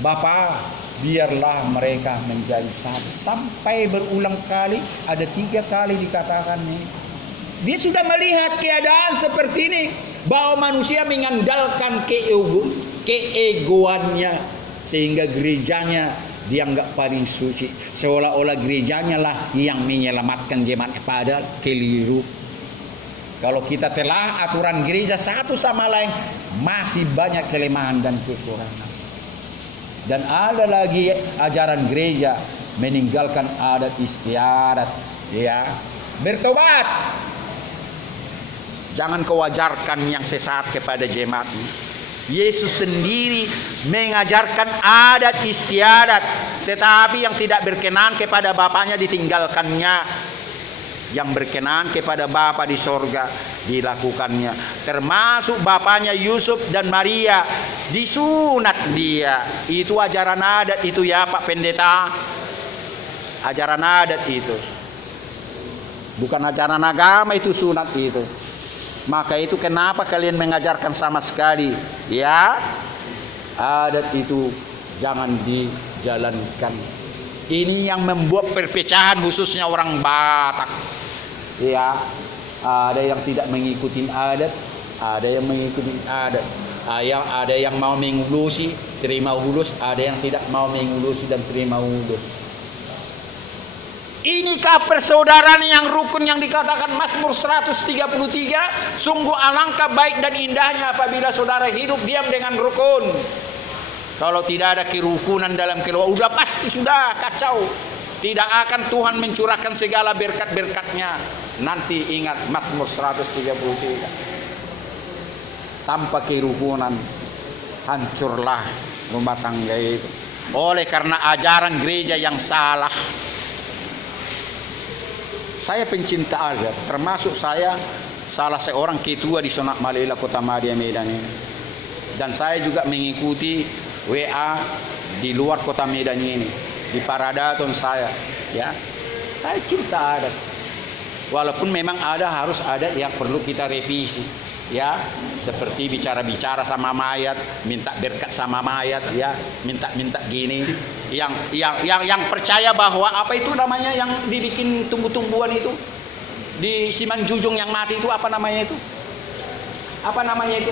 Bapa, biarlah mereka menjadi satu. Sampai berulang kali, ada 3 kali dikatakan ini. Dia sudah melihat keadaan seperti ini, bahwa manusia mengandalkan keegoannya, sehingga gerejanya dianggap paling suci, seolah-olah gerejanya lah yang menyelamatkan jemaat, padahal keliru. Kalau kita telah aturan gereja satu sama lain, masih banyak kelemahan dan kekurangan. Dan ada lagi ajaran gereja meninggalkan adat istiadat, ya. Bertobat. Jangan kau ajarkan yang sesat kepada jemaat. Yesus sendiri mengajarkan adat istiadat, tetapi yang tidak berkenan kepada Bapaknya ditinggalkannya. Yang berkenan kepada Bapa di sorga dilakukannya. Termasuk bapaknya Yusuf dan Maria, disunat dia. Itu ajaran adat itu ya Pak Pendeta. Ajaran adat itu. Bukan ajaran agama, itu sunat itu. Maka itu kenapa kalian mengajarkan sama sekali, ya, adat itu jangan dijalankan. Ini yang membuat perpecahan khususnya orang Batak. Ya, ada yang tidak mengikuti adat, ada yang mengikuti adat. Ada yang mau mengulusi, terima ulus, ada yang tidak mau mengulusi dan terima ulus. Inikah persaudaraan yang rukun yang dikatakan Mazmur 133? Sungguh alangkah baik dan indahnya apabila saudara hidup diam dengan rukun. Kalau tidak ada kerukunan dalam keluarga, udah pasti sudah kacau. Tidak akan Tuhan mencurahkan segala berkat-berkatnya. Nanti ingat Mazmur 133. Tanpa kerukunan hancurlah rumah tangga itu. Oleh karena ajaran gereja yang salah. Saya pencinta adat, termasuk saya salah seorang ketua di Sonak Malela Kota Madia Medan ini. Dan saya juga mengikuti WA di luar Kota Medan ini, di Paradaton saya, ya. Saya cinta adat. Walaupun memang harus ada yang perlu kita revisi, ya. Seperti bicara-bicara sama mayat, minta berkat sama mayat, ya, minta gini. Yang percaya bahwa apa itu namanya yang dibikin tumbuh-tumbuhan itu di Siman Jujung yang mati itu, apa namanya itu? Apa namanya itu?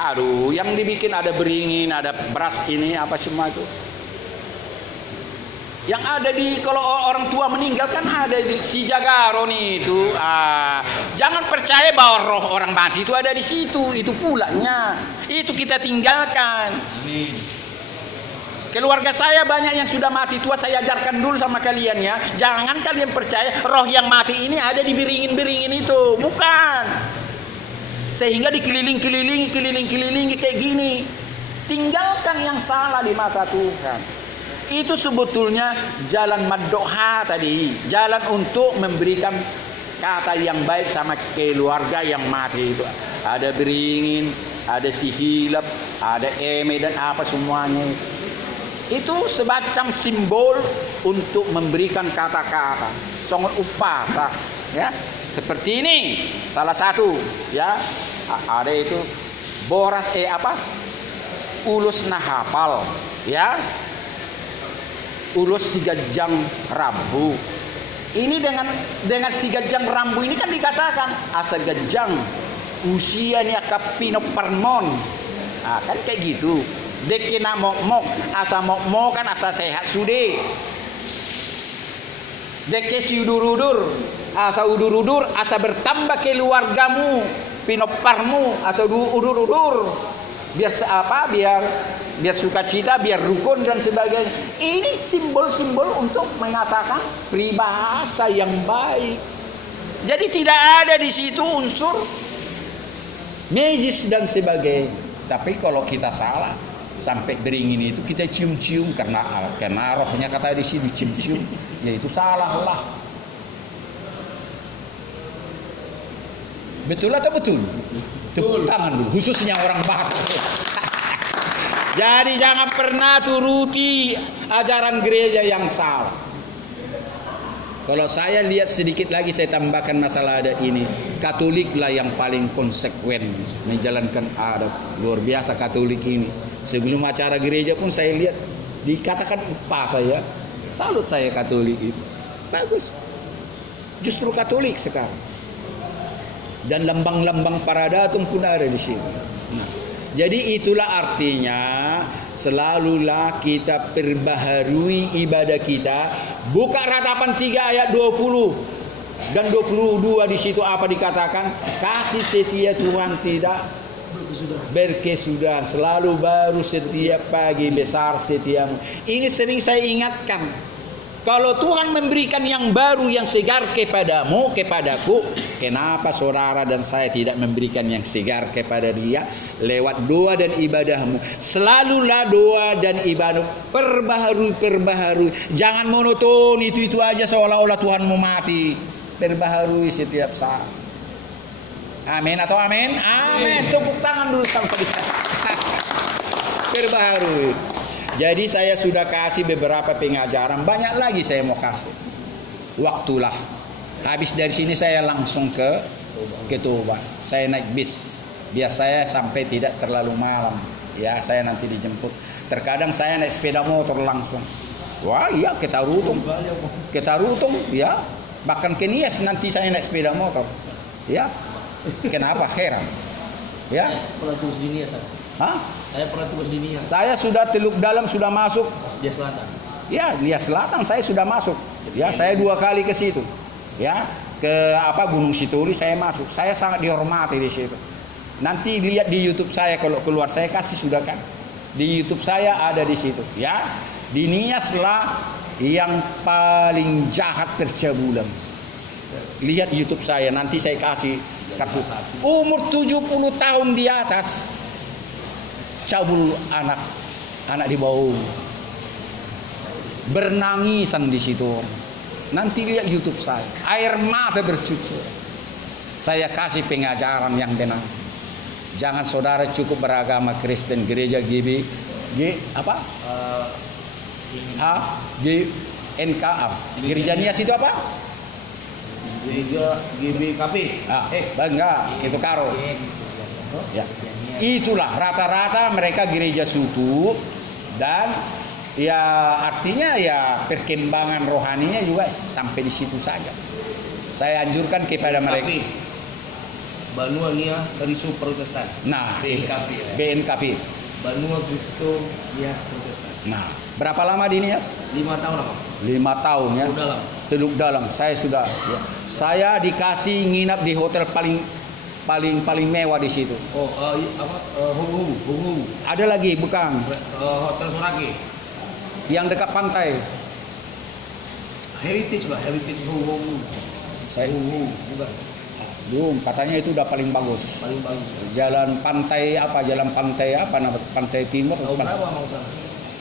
Aduh, yang dibikin ada beringin, ada beras ini, apa semua itu? Yang ada di kalau orang tua meninggal kan ada di si Jagaro nih itu. Jangan percaya bahwa roh orang mati itu ada di situ. Itu pulanya. Itu kita tinggalkan. Amin. Keluarga saya banyak yang sudah mati tua. Saya ajarkan dulu sama kalian ya. Jangan kalian percaya roh yang mati ini ada di beringin-beringin itu. Bukan. Sehingga dikeliling-kelilingi kayak gini. Tinggalkan yang salah di mata Tuhan. Itu sebetulnya jalan maddoha tadi. Jalan untuk memberikan kata yang baik sama keluarga yang mati itu. Ada beringin, ada sihilap, ada eme dan apa semuanya. Itu semacam simbol untuk memberikan kata-kata. Sangat upasa. Ya. Seperti ini. Salah satu. Ya. Ada itu. Boras ulus nahapal. Ya. Ulus si gajang rambu. Ini dengan si gajang rambu ini kan dikatakan asa gajang usia ni akapino parmon. Kan kayak gitu. Dekina mok asa mok kan asa sehat sude. Deke si udur asa udur asa bertambah keluargamu, pinoparmu asa udur. Biar sukacita, biar rukun dan sebagainya. Ini simbol-simbol untuk mengatakan peribahasa yang baik. Jadi tidak ada di situ unsur magis dan sebagainya. Tapi kalau kita salah sampai beringin itu kita cium-cium karena rohnya kata di sini cium-cium, ya itu salah lah. Betul atau betul? Tepuk tangan dulu, khususnya orang Batak. Jadi jangan pernah turuti ajaran gereja yang salah. Kalau saya lihat sedikit lagi, saya tambahkan masalah ada ini. Katoliklah yang paling konsekuen menjalankan adat. Luar biasa Katolik ini. Sebelum acara gereja pun saya lihat dikatakan upah saya. Salut saya Katolik itu. Bagus. Justru Katolik sekarang. Dan lambang-lambang paradatum pun ada di sini. Nah, jadi itulah artinya selalulah kita perbaharui ibadah kita. Buka Ratapan 3 ayat 20 dan 22 di situ apa dikatakan? Kasih setia Tuhan tidak berkesudahan, selalu baru setiap pagi, besar setiamu. Ini sering saya ingatkan. Kalau Tuhan memberikan yang baru, yang segar kepadamu, kepadaku, kenapa saudara dan saya tidak memberikan yang segar kepada dia lewat doa dan ibadahmu? Selalulah doa dan ibadah, perbaharui. Jangan monoton itu aja seolah-olah Tuhanmu mati. Perbaharui setiap saat. Amin atau amin? Amin. Tepuk tangan dulu sama dia. Perbaharui. Jadi saya sudah kasih beberapa pengajaran, banyak lagi saya mau kasih. Waktulah. Habis dari sini saya langsung ke Toba. Saya naik bis biar saya sampai tidak terlalu malam. Ya, saya nanti dijemput. Terkadang saya naik sepeda motor langsung. Wah, iya ke Tarutung. Ya. Bahkan ke Nias nanti saya naik sepeda motor. Ya. Kenapa heran? Ya. Pernah tulis di Nias. Saya pernah tulis di Nias. Saya sudah Teluk Dalam sudah masuk. Nias Selatan. Ya, Nias Selatan saya sudah masuk. Ya, saya 2 kali ke situ. Ya, ke Gunung Situli saya masuk. Saya sangat dihormati di situ. Nanti lihat di YouTube saya kalau keluar, saya kasih sudah kan. Di YouTube saya ada di situ. Ya, di Nias lah yang paling jahat tercabulan. Lihat YouTube saya, nanti saya kasih kartu. Umur 70 tahun di atas. Cabul anak di bawah, bernangisan di situ. Nanti lihat YouTube saya, air mata bercucur. Saya kasih pengajaran yang benar. Jangan saudara cukup beragama Kristen, gereja GNKA. Gereja Nias itu apa? Gereja GBKP. Enggak, itu Karo. Ya. Itulah rata-rata mereka gereja suku dan ya artinya ya perkembangan rohaninya juga sampai di situ saja. Saya anjurkan kepada mereka. Banua Nia dari Protestan. Nah, BNKP. BNKP. Benua Kristo Nias Protestan. Nah, berapa lama di Nias? 5 tahun apa? 5 tahun ya. Teluk Dalam. Teluk Dalam. Saya sudah. Ya. Saya dikasih nginap di hotel paling mewah di situ. Oh, Hungu. Ada lagi bukan? Hotel Sorake. Yang dekat pantai. Heritage Pak, Heritage Hungu. Saya Hungu, bukan. belum. Katanya itu udah paling bagus. Paling bagus. Jalan pantai apa? Nama pantai timur. Tahun berapa mau sana?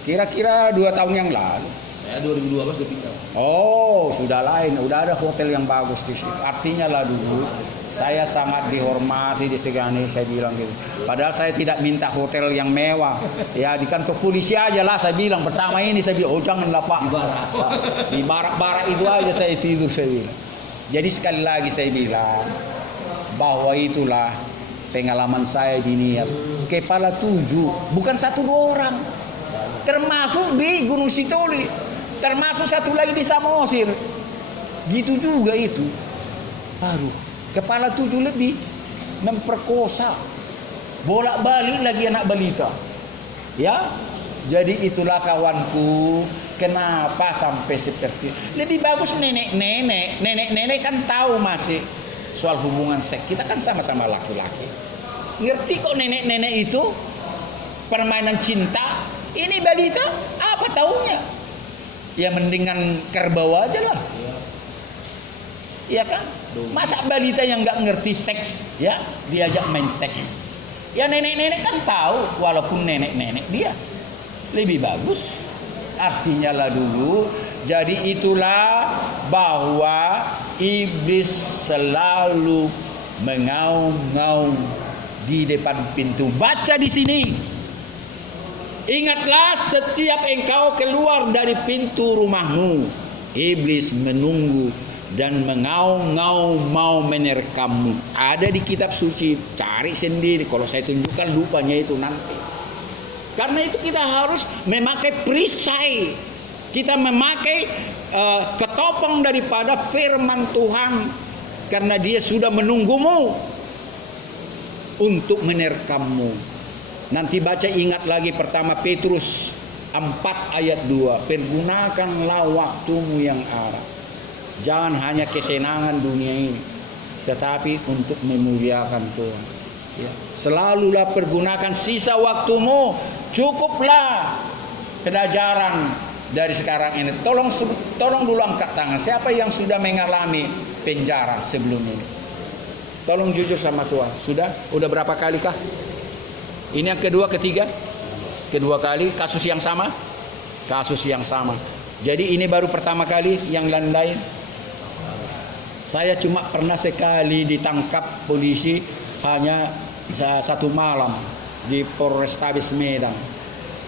Kira-kira 2 tahun yang lalu. Saya 2012 udah pindah. Oh, sudah lain. Udah ada hotel yang bagus di situ. Artinya lah dulu saya sangat dihormati, disegani, saya bilang gitu. Padahal saya tidak minta hotel yang mewah. Ya, di kantor polisi aja lah saya bilang bersama ini, saya bilang, oh janganlah Pak. Di barak-barak itu aja saya tidur, saya bilang. Jadi sekali lagi saya bilang bahwa itulah pengalaman saya di Nias. Kepala 7, bukan 1-2 orang. Termasuk di Gunung Sitoli, termasuk satu lagi di Samosir. Gitu juga itu. Baru kepala 7 lebih memperkosa, bolak-balik lagi anak balita. Ya, jadi itulah kawanku. Kenapa sampai seperti itu? Lebih bagus nenek kan tahu masih soal hubungan seks. Kita kan sama-sama laki-laki. Ngerti kok nenek itu permainan cinta. Ini balita apa taunya? Ya mendingan kerbau aja lah. Iya kan? Masa balita yang nggak ngerti seks ya diajak main seks? Ya nenek-nenek kan tahu, walaupun nenek-nenek dia lebih bagus. Artinya lah dulu. Jadi itulah bahwa iblis selalu mengaum-ngaum di depan pintu. Baca di sini. Ingatlah, setiap engkau keluar dari pintu rumahmu, iblis menunggu dan mengaum-ngaum mau menerkammu. Ada di kitab suci, cari sendiri. Kalau saya tunjukkan lupanya itu nanti. Karena itu kita harus memakai perisai. Kita memakai ketopong daripada firman Tuhan. Karena dia sudah menunggumu untuk menerkammu. Nanti baca, ingat lagi pertama Petrus 4 ayat 2. Pergunakanlah waktumu yang ada. Jangan hanya kesenangan dunia ini, tetapi untuk memuliakan Tuhan. Ya. Selalulah pergunakan sisa waktumu. Cukuplah pelajaran dari sekarang ini. Tolong dulu angkat tangan. Siapa yang sudah mengalami penjara sebelum ini? Tolong jujur sama Tuhan. Udah berapa kali kah? Ini yang kedua, ketiga? Kedua kali, kasus yang sama? Kasus yang sama. Jadi ini baru pertama kali, yang lain-lain? Saya cuma pernah sekali ditangkap polisi hanya 1 malam di Polrestabes Medan.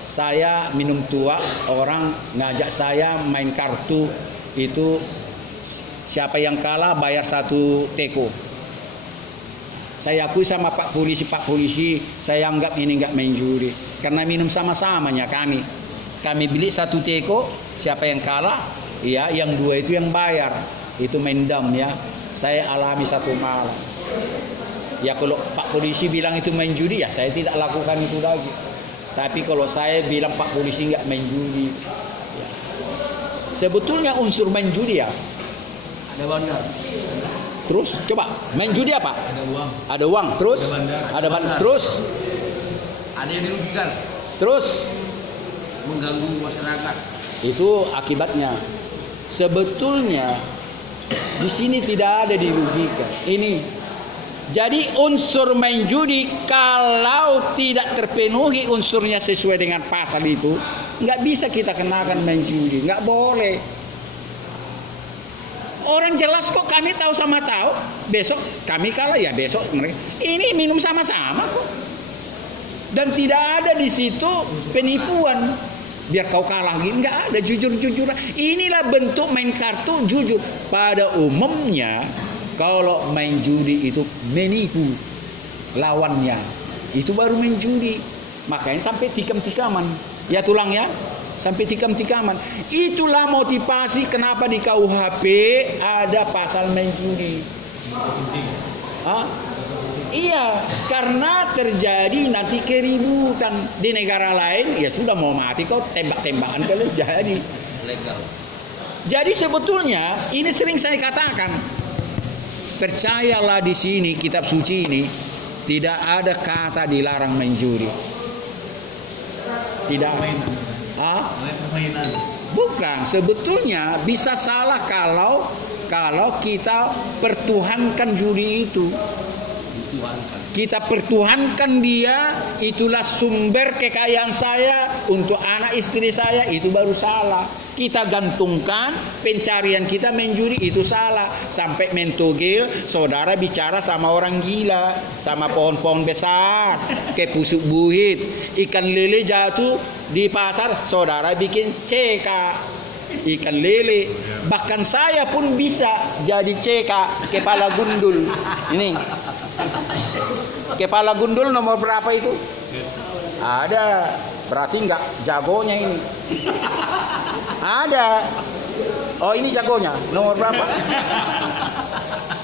Saya minum tua, orang ngajak saya main kartu, itu siapa yang kalah bayar 1 teko. Saya akui sama Pak Polisi, saya anggap ini enggak main judi. Karena minum sama-samanya kami. Kami beli 1 teko, siapa yang kalah, ya yang 2 itu yang bayar. Itu main dam ya. Saya alami 1 malam. Ya kalau Pak Polisi bilang itu main judi, ya saya tidak lakukan itu lagi. Tapi kalau saya bilang Pak Polisi enggak main judi, ya. Sebetulnya unsur main judi ya. Ada bandar. Terus coba main judi apa? Ada uang. Terus ada bandar. Terus ada yang dirugikan. Terus mengganggu masyarakat. Itu akibatnya. Sebetulnya di sini tidak ada dirugikan. Ini jadi unsur main judi kalau tidak terpenuhi unsurnya sesuai dengan pasal itu, nggak bisa kita kenakan main judi, nggak boleh. Orang jelas kok, kami tahu sama tahu. Besok kami kalah ya besok mereka. Ini minum sama-sama kok. Dan tidak ada di situ penipuan. Biar kau kalah gini, nggak ada, jujur-jujur. Inilah bentuk main kartu jujur. Pada umumnya kalau main judi itu menipu lawannya, itu baru main judi. Makanya sampai tikam-tikaman. Ya tulangnya sampai tikam-tikaman. Itulah motivasi kenapa di KUHP ada pasal main judi. Iya, karena terjadi nanti keributan di negara lain, ya sudah mau mati kau tembak-tembakan kalian jadi. Legal. Jadi sebetulnya ini sering saya katakan, percayalah di sini kitab suci ini tidak ada kata dilarang main judi. Tidak. Permainan. Bukan, sebetulnya bisa salah kalau kita pertuhankan judi itu. Kita pertuhankan dia, itulah sumber kekayaan saya untuk anak istri saya, itu baru salah. Kita gantungkan pencarian kita menjudi, itu salah. Sampai mentogel saudara bicara sama orang gila, sama pohon-pohon besar, kayak pusuk buhit, ikan lele jatuh di pasar, saudara bikin CK ikan lele. Bahkan saya pun bisa jadi CK, kepala gundul. Ini kepala gundul nomor berapa itu? Ada. Berarti enggak jagonya ini. Ada. Oh, ini jagonya. Nomor berapa?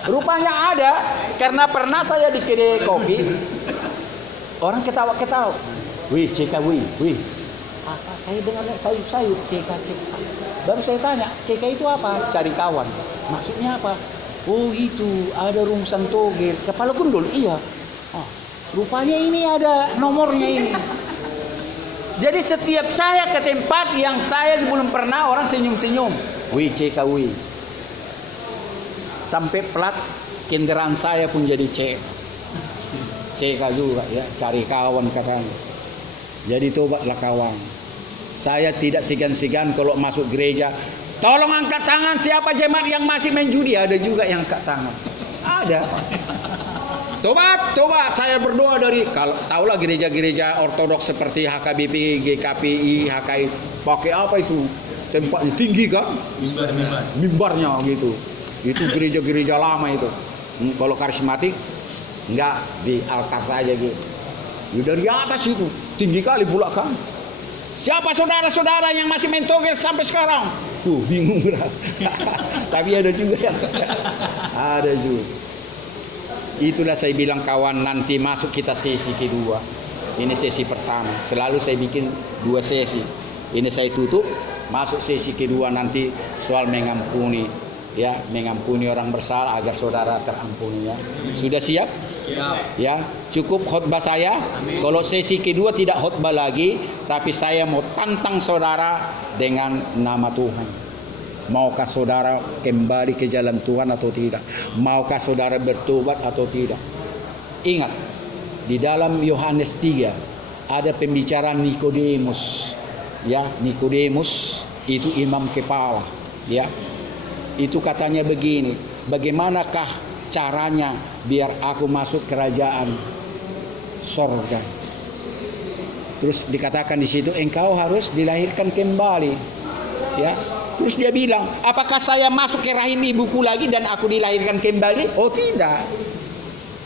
Rupanya ada. Karena pernah saya di kedai kopi, orang ketawa-ketawa. Wih, CK, wih. Saya dengar sayup CK. Baru saya tanya, CK itu apa? Cari kawan. Maksudnya apa? Oh itu, ada rumusan togel. Kepala gundul, iya. Oh, rupanya ini ada nomornya ini. Jadi setiap saya ke tempat yang saya belum pernah, orang senyum-senyum. Wih, CK, wih. Sampai plat kendaraan saya pun jadi CK juga ya, cari kawan katanya. Jadi tobatlah kawan. Saya tidak segan-segan kalau masuk gereja. Tolong angkat tangan siapa jemaat yang masih main judi. Ada juga yang angkat tangan. Ada. Tobat. Saya berdoa dari, kalau tahulah gereja-gereja ortodoks seperti HKBP, GKPI, HKI. Pakai apa itu? Tempatnya tinggi kan? Mimbarnya gitu. Itu gereja-gereja lama itu. Kalau karismatik, enggak di altar saja gitu. Dari atas itu. Tinggi kali pula kan. Siapa saudara-saudara yang masih main togel sampai sekarang? Bingung berat. Tapi ada juga yang ada juga. Itulah saya bilang kawan, nanti masuk kita sesi kedua. Ini sesi pertama. Selalu saya bikin 2 sesi. Ini saya tutup, masuk sesi kedua nanti soal mengampuni. Ya, mengampuni orang bersalah agar saudara terampuni ya. Sudah siap? Siap. Ya, cukup khotbah saya. Amin. Kalau sesi kedua tidak khotbah lagi, tapi saya mau tantang saudara dengan nama Tuhan. Maukah saudara kembali ke jalan Tuhan atau tidak? Maukah saudara bertobat atau tidak? Ingat, di dalam Yohanes 3 ada pembicaraan Nikodemus. Ya, Nikodemus itu imam kepala, ya. Itu katanya begini, bagaimanakah caranya biar aku masuk kerajaan sorga? Terus dikatakan di situ, engkau harus dilahirkan kembali. Ya, terus dia bilang, apakah saya masuk ke rahim ibuku lagi dan aku dilahirkan kembali? Oh tidak.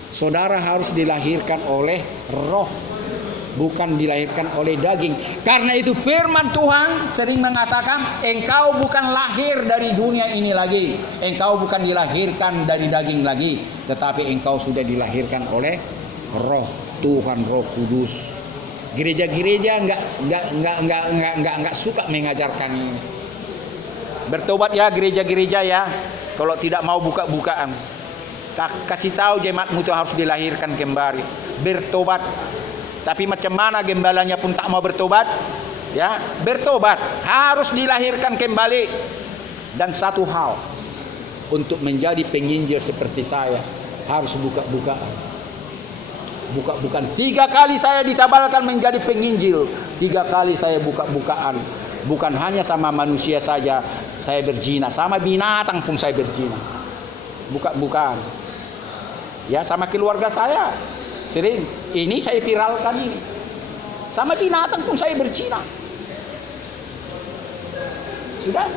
Saudara harus dilahirkan oleh roh, bukan dilahirkan oleh daging. Karena itu firman Tuhan sering mengatakan, engkau bukan lahir dari dunia ini lagi, engkau bukan dilahirkan dari daging lagi, tetapi engkau sudah dilahirkan oleh roh Tuhan, Roh Kudus. Gereja-gereja enggak suka mengajarkan ini. Bertobat ya gereja-gereja ya. Kalau tidak mau buka-bukaan, kasih tahu jemaatmu itu harus dilahirkan kembali. Bertobat. Tapi macam mana gembalanya pun tak mau bertobat, ya, bertobat, harus dilahirkan kembali. Dan satu hal, untuk menjadi penginjil seperti saya, harus buka-bukaan. Buka-bukaan. 3 kali saya ditabalkan menjadi penginjil, 3 kali saya buka-bukaan. Bukan hanya sama manusia saja saya berzina, sama binatang pun saya berzina. Buka-bukaan. Ya, sama keluarga saya. Sering, ini saya viralkan ini. Sama binatang pun saya berzina. Sudah.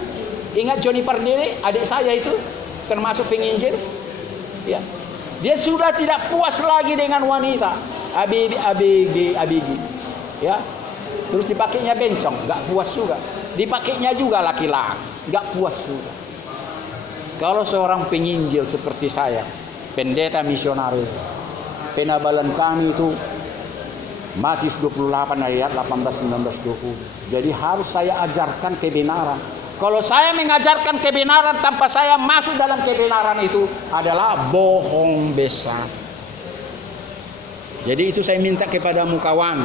Ingat Johnny Pardede, adik saya itu termasuk penginjil. Ya. Dia sudah tidak puas lagi dengan wanita. Abigi. Ya. Terus dipakainya bencong, enggak puas juga. Dipakainya juga laki-laki, enggak puas juga. Kalau seorang penginjil seperti saya, pendeta misionaris, penabalan kami itu Matius 28 ayat 18, 19, 20. Jadi harus saya ajarkan kebenaran. Kalau saya mengajarkan kebenaran tanpa saya masuk dalam kebenaran itu adalah bohong besar. Jadi itu saya minta kepadamu kawan.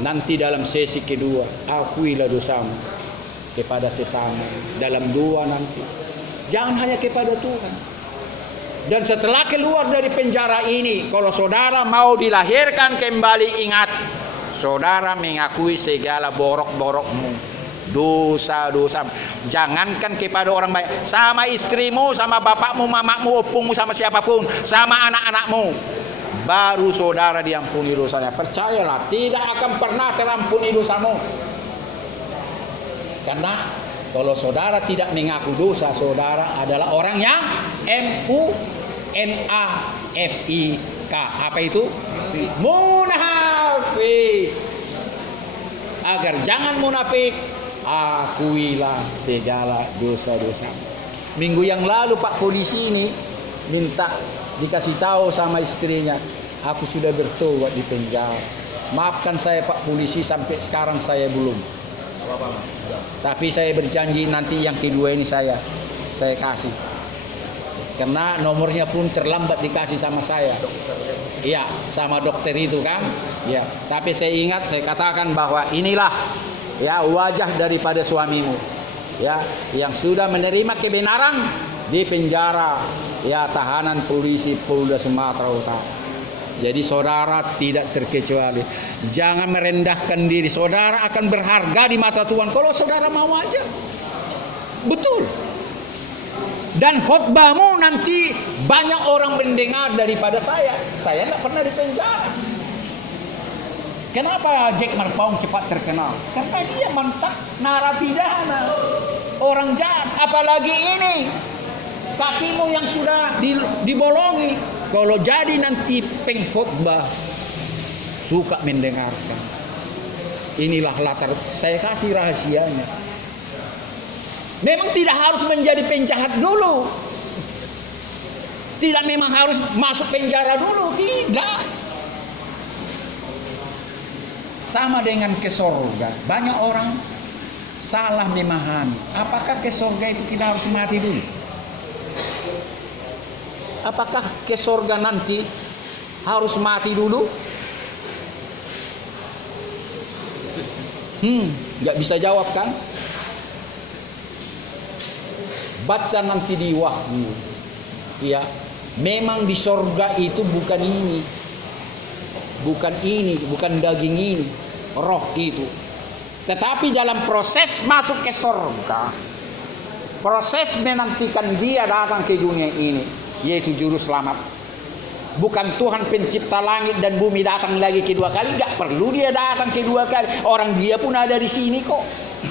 Nanti dalam sesi kedua, akuilah dosamu kepada sesama. Dalam doa nanti. Jangan hanya kepada Tuhan. Dan setelah keluar dari penjara ini, kalau saudara mau dilahirkan kembali, ingat, saudara mengakui segala borok-borokmu. Dosa-dosa. Jangankan kepada orang baik, sama istrimu, sama bapakmu, mamamu, opungmu, sama siapapun, sama anak-anakmu, baru saudara diampuni dosanya. Percayalah, tidak akan pernah terampuni dosamu. Karena kalau saudara tidak mengaku dosa, saudara adalah orang yang munafik. Apa itu? Munafik. Agar jangan munafik, akuilah segala dosa-dosa. Minggu yang lalu Pak polisi ini minta dikasih tahu sama istrinya, aku sudah bertobat di penjara. Maafkan saya Pak polisi, sampai sekarang saya belum. Tapi saya berjanji nanti yang kedua ini saya kasih. Karena nomornya pun terlambat dikasih sama saya. Iya, sama dokter itu kan. Ya, tapi saya ingat, saya katakan bahwa inilah ya wajah daripada suamimu, ya, yang sudah menerima kebenaran di penjara, ya, tahanan polisi Polda Sumatera Utara. Jadi saudara tidak terkecuali. Jangan merendahkan diri. Saudara akan berharga di mata Tuhan kalau saudara mau aja. Betul. Dan khotbahmu nanti banyak orang mendengar daripada saya. Saya tidak pernah di penjara. Kenapa Jack Marpaung cepat terkenal? Karena dia mantan narapidana, orang jahat. Apalagi ini, kakimu yang sudah dibolongi. Kalau jadi nanti pengkhotbah, suka mendengarkan. Inilah latar, saya kasih rahasianya. Memang tidak harus menjadi penjahat dulu. Tidak memang harus masuk penjara dulu. Tidak. Sama dengan ke surga. Banyak orang salah memahami. Apakah ke surga itu kita harus mati dulu? Apakah ke surga nanti harus mati dulu? Gak bisa jawab kan? Baca nanti di Wahyu. Ya, memang di surga itu bukan ini. Bukan daging ini, roh itu. Tetapi dalam proses masuk ke surga, proses menantikan dia datang ke dunia ini, yaitu juru selamat. Bukan Tuhan pencipta langit dan bumi datang lagi kedua kali, enggak perlu dia datang kedua kali. Orang dia pun ada di sini kok.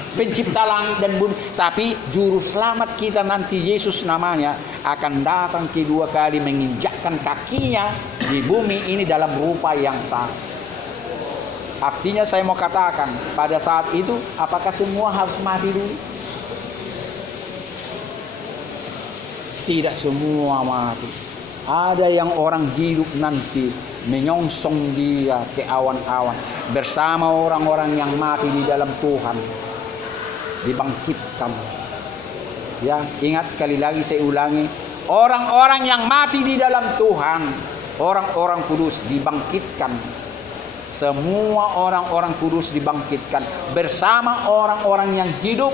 Pencipta langit dan bumi, tapi juru selamat kita nanti Yesus namanya akan datang kedua kali menginjakkan kakinya di bumi ini dalam rupa yang sama. Artinya saya mau katakan, pada saat itu apakah semua harus mati dulu? Tidak semua mati. Ada yang orang hidup nanti menyongsong dia ke awan-awan bersama orang-orang yang mati di dalam Tuhan, dibangkitkan. Ya, ingat sekali lagi saya ulangi, orang-orang yang mati di dalam Tuhan, orang-orang kudus dibangkitkan. Semua orang-orang kudus dibangkitkan bersama orang-orang yang hidup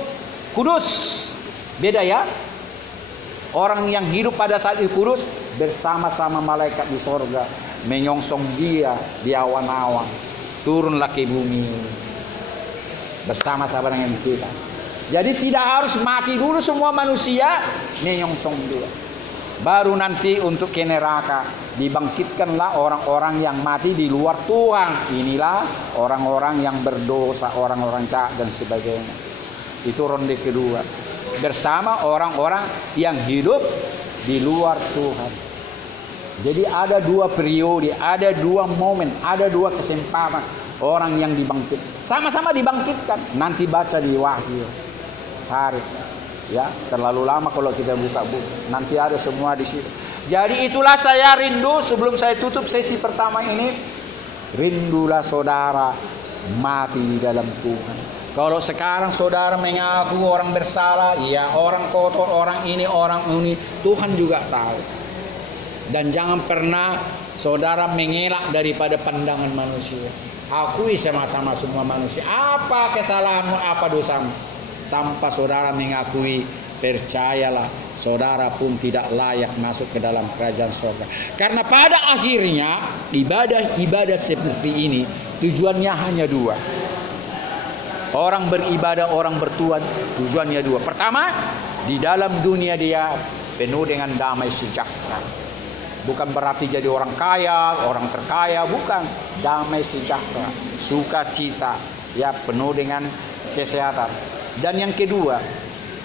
kudus. Beda ya. Orang yang hidup pada saat itu kudus bersama-sama malaikat di sorga menyongsong dia di awan-awan. Turunlah ke bumi bersama-sama dengan kita. Jadi tidak harus mati dulu semua manusia menyongsong dia. Baru nanti untuk ke neraka dibangkitkanlah orang-orang yang mati di luar Tuhan. Inilah orang-orang yang berdosa, orang-orang jahat dan sebagainya. Itu ronde kedua. Bersama orang-orang yang hidup di luar Tuhan. Jadi ada dua periode, ada dua momen, ada dua kesempatan orang yang dibangkit. Sama-sama dibangkitkan. Nanti baca di Wahyu. Cari. Ya, terlalu lama kalau kita buka buku. Nanti ada semua di situ. Jadi itulah saya rindu sebelum saya tutup sesi pertama ini. Rindulah saudara mati di dalam Tuhan. Kalau sekarang saudara mengaku orang bersalah, ya orang kotor, orang ini, Tuhan juga tahu. Dan jangan pernah saudara mengelak daripada pandangan manusia. Akui sama-sama semua manusia. Apa kesalahanmu, apa dosamu. Tanpa saudara mengakui, percayalah saudara pun tidak layak masuk ke dalam kerajaan surga. Karena pada akhirnya ibadah-ibadah seperti ini tujuannya hanya dua. Orang beribadah, orang bertuhan, tujuannya dua. Pertama, di dalam dunia dia penuh dengan damai sejahtera. Bukan berarti jadi orang kaya, orang terkaya, bukan. Damai sejahtera, sukacita, ya penuh dengan kesehatan. Dan yang kedua,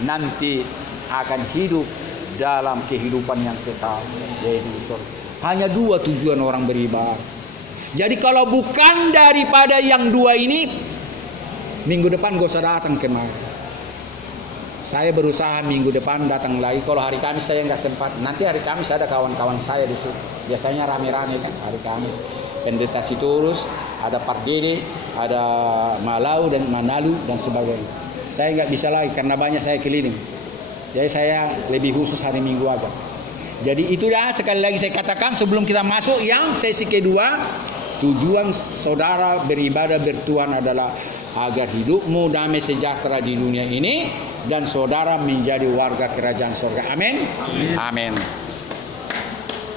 nanti akan hidup dalam kehidupan yang kekal, yaitu surga. Hanya dua tujuan orang beribadah. Jadi kalau bukan daripada yang dua ini, minggu depan gak usah datang kemari. Saya berusaha minggu depan datang lagi. Kalau hari Kamis saya nggak sempat. Nanti hari Kamis ada kawan-kawan saya di situ. Biasanya rame-rame kan hari Kamis. Pendeta Sitorus, ada Pak Dede, ada Malau dan Manalu dan sebagainya. Saya nggak bisa lagi karena banyak saya keliling. Jadi saya lebih khusus hari Minggu aja. Jadi itulah sekali lagi saya katakan sebelum kita masuk yang sesi kedua. Tujuan saudara beribadah bertuhan adalah agar hidupmu damai sejahtera di dunia ini dan saudara menjadi warga kerajaan surga. Amin. Amin.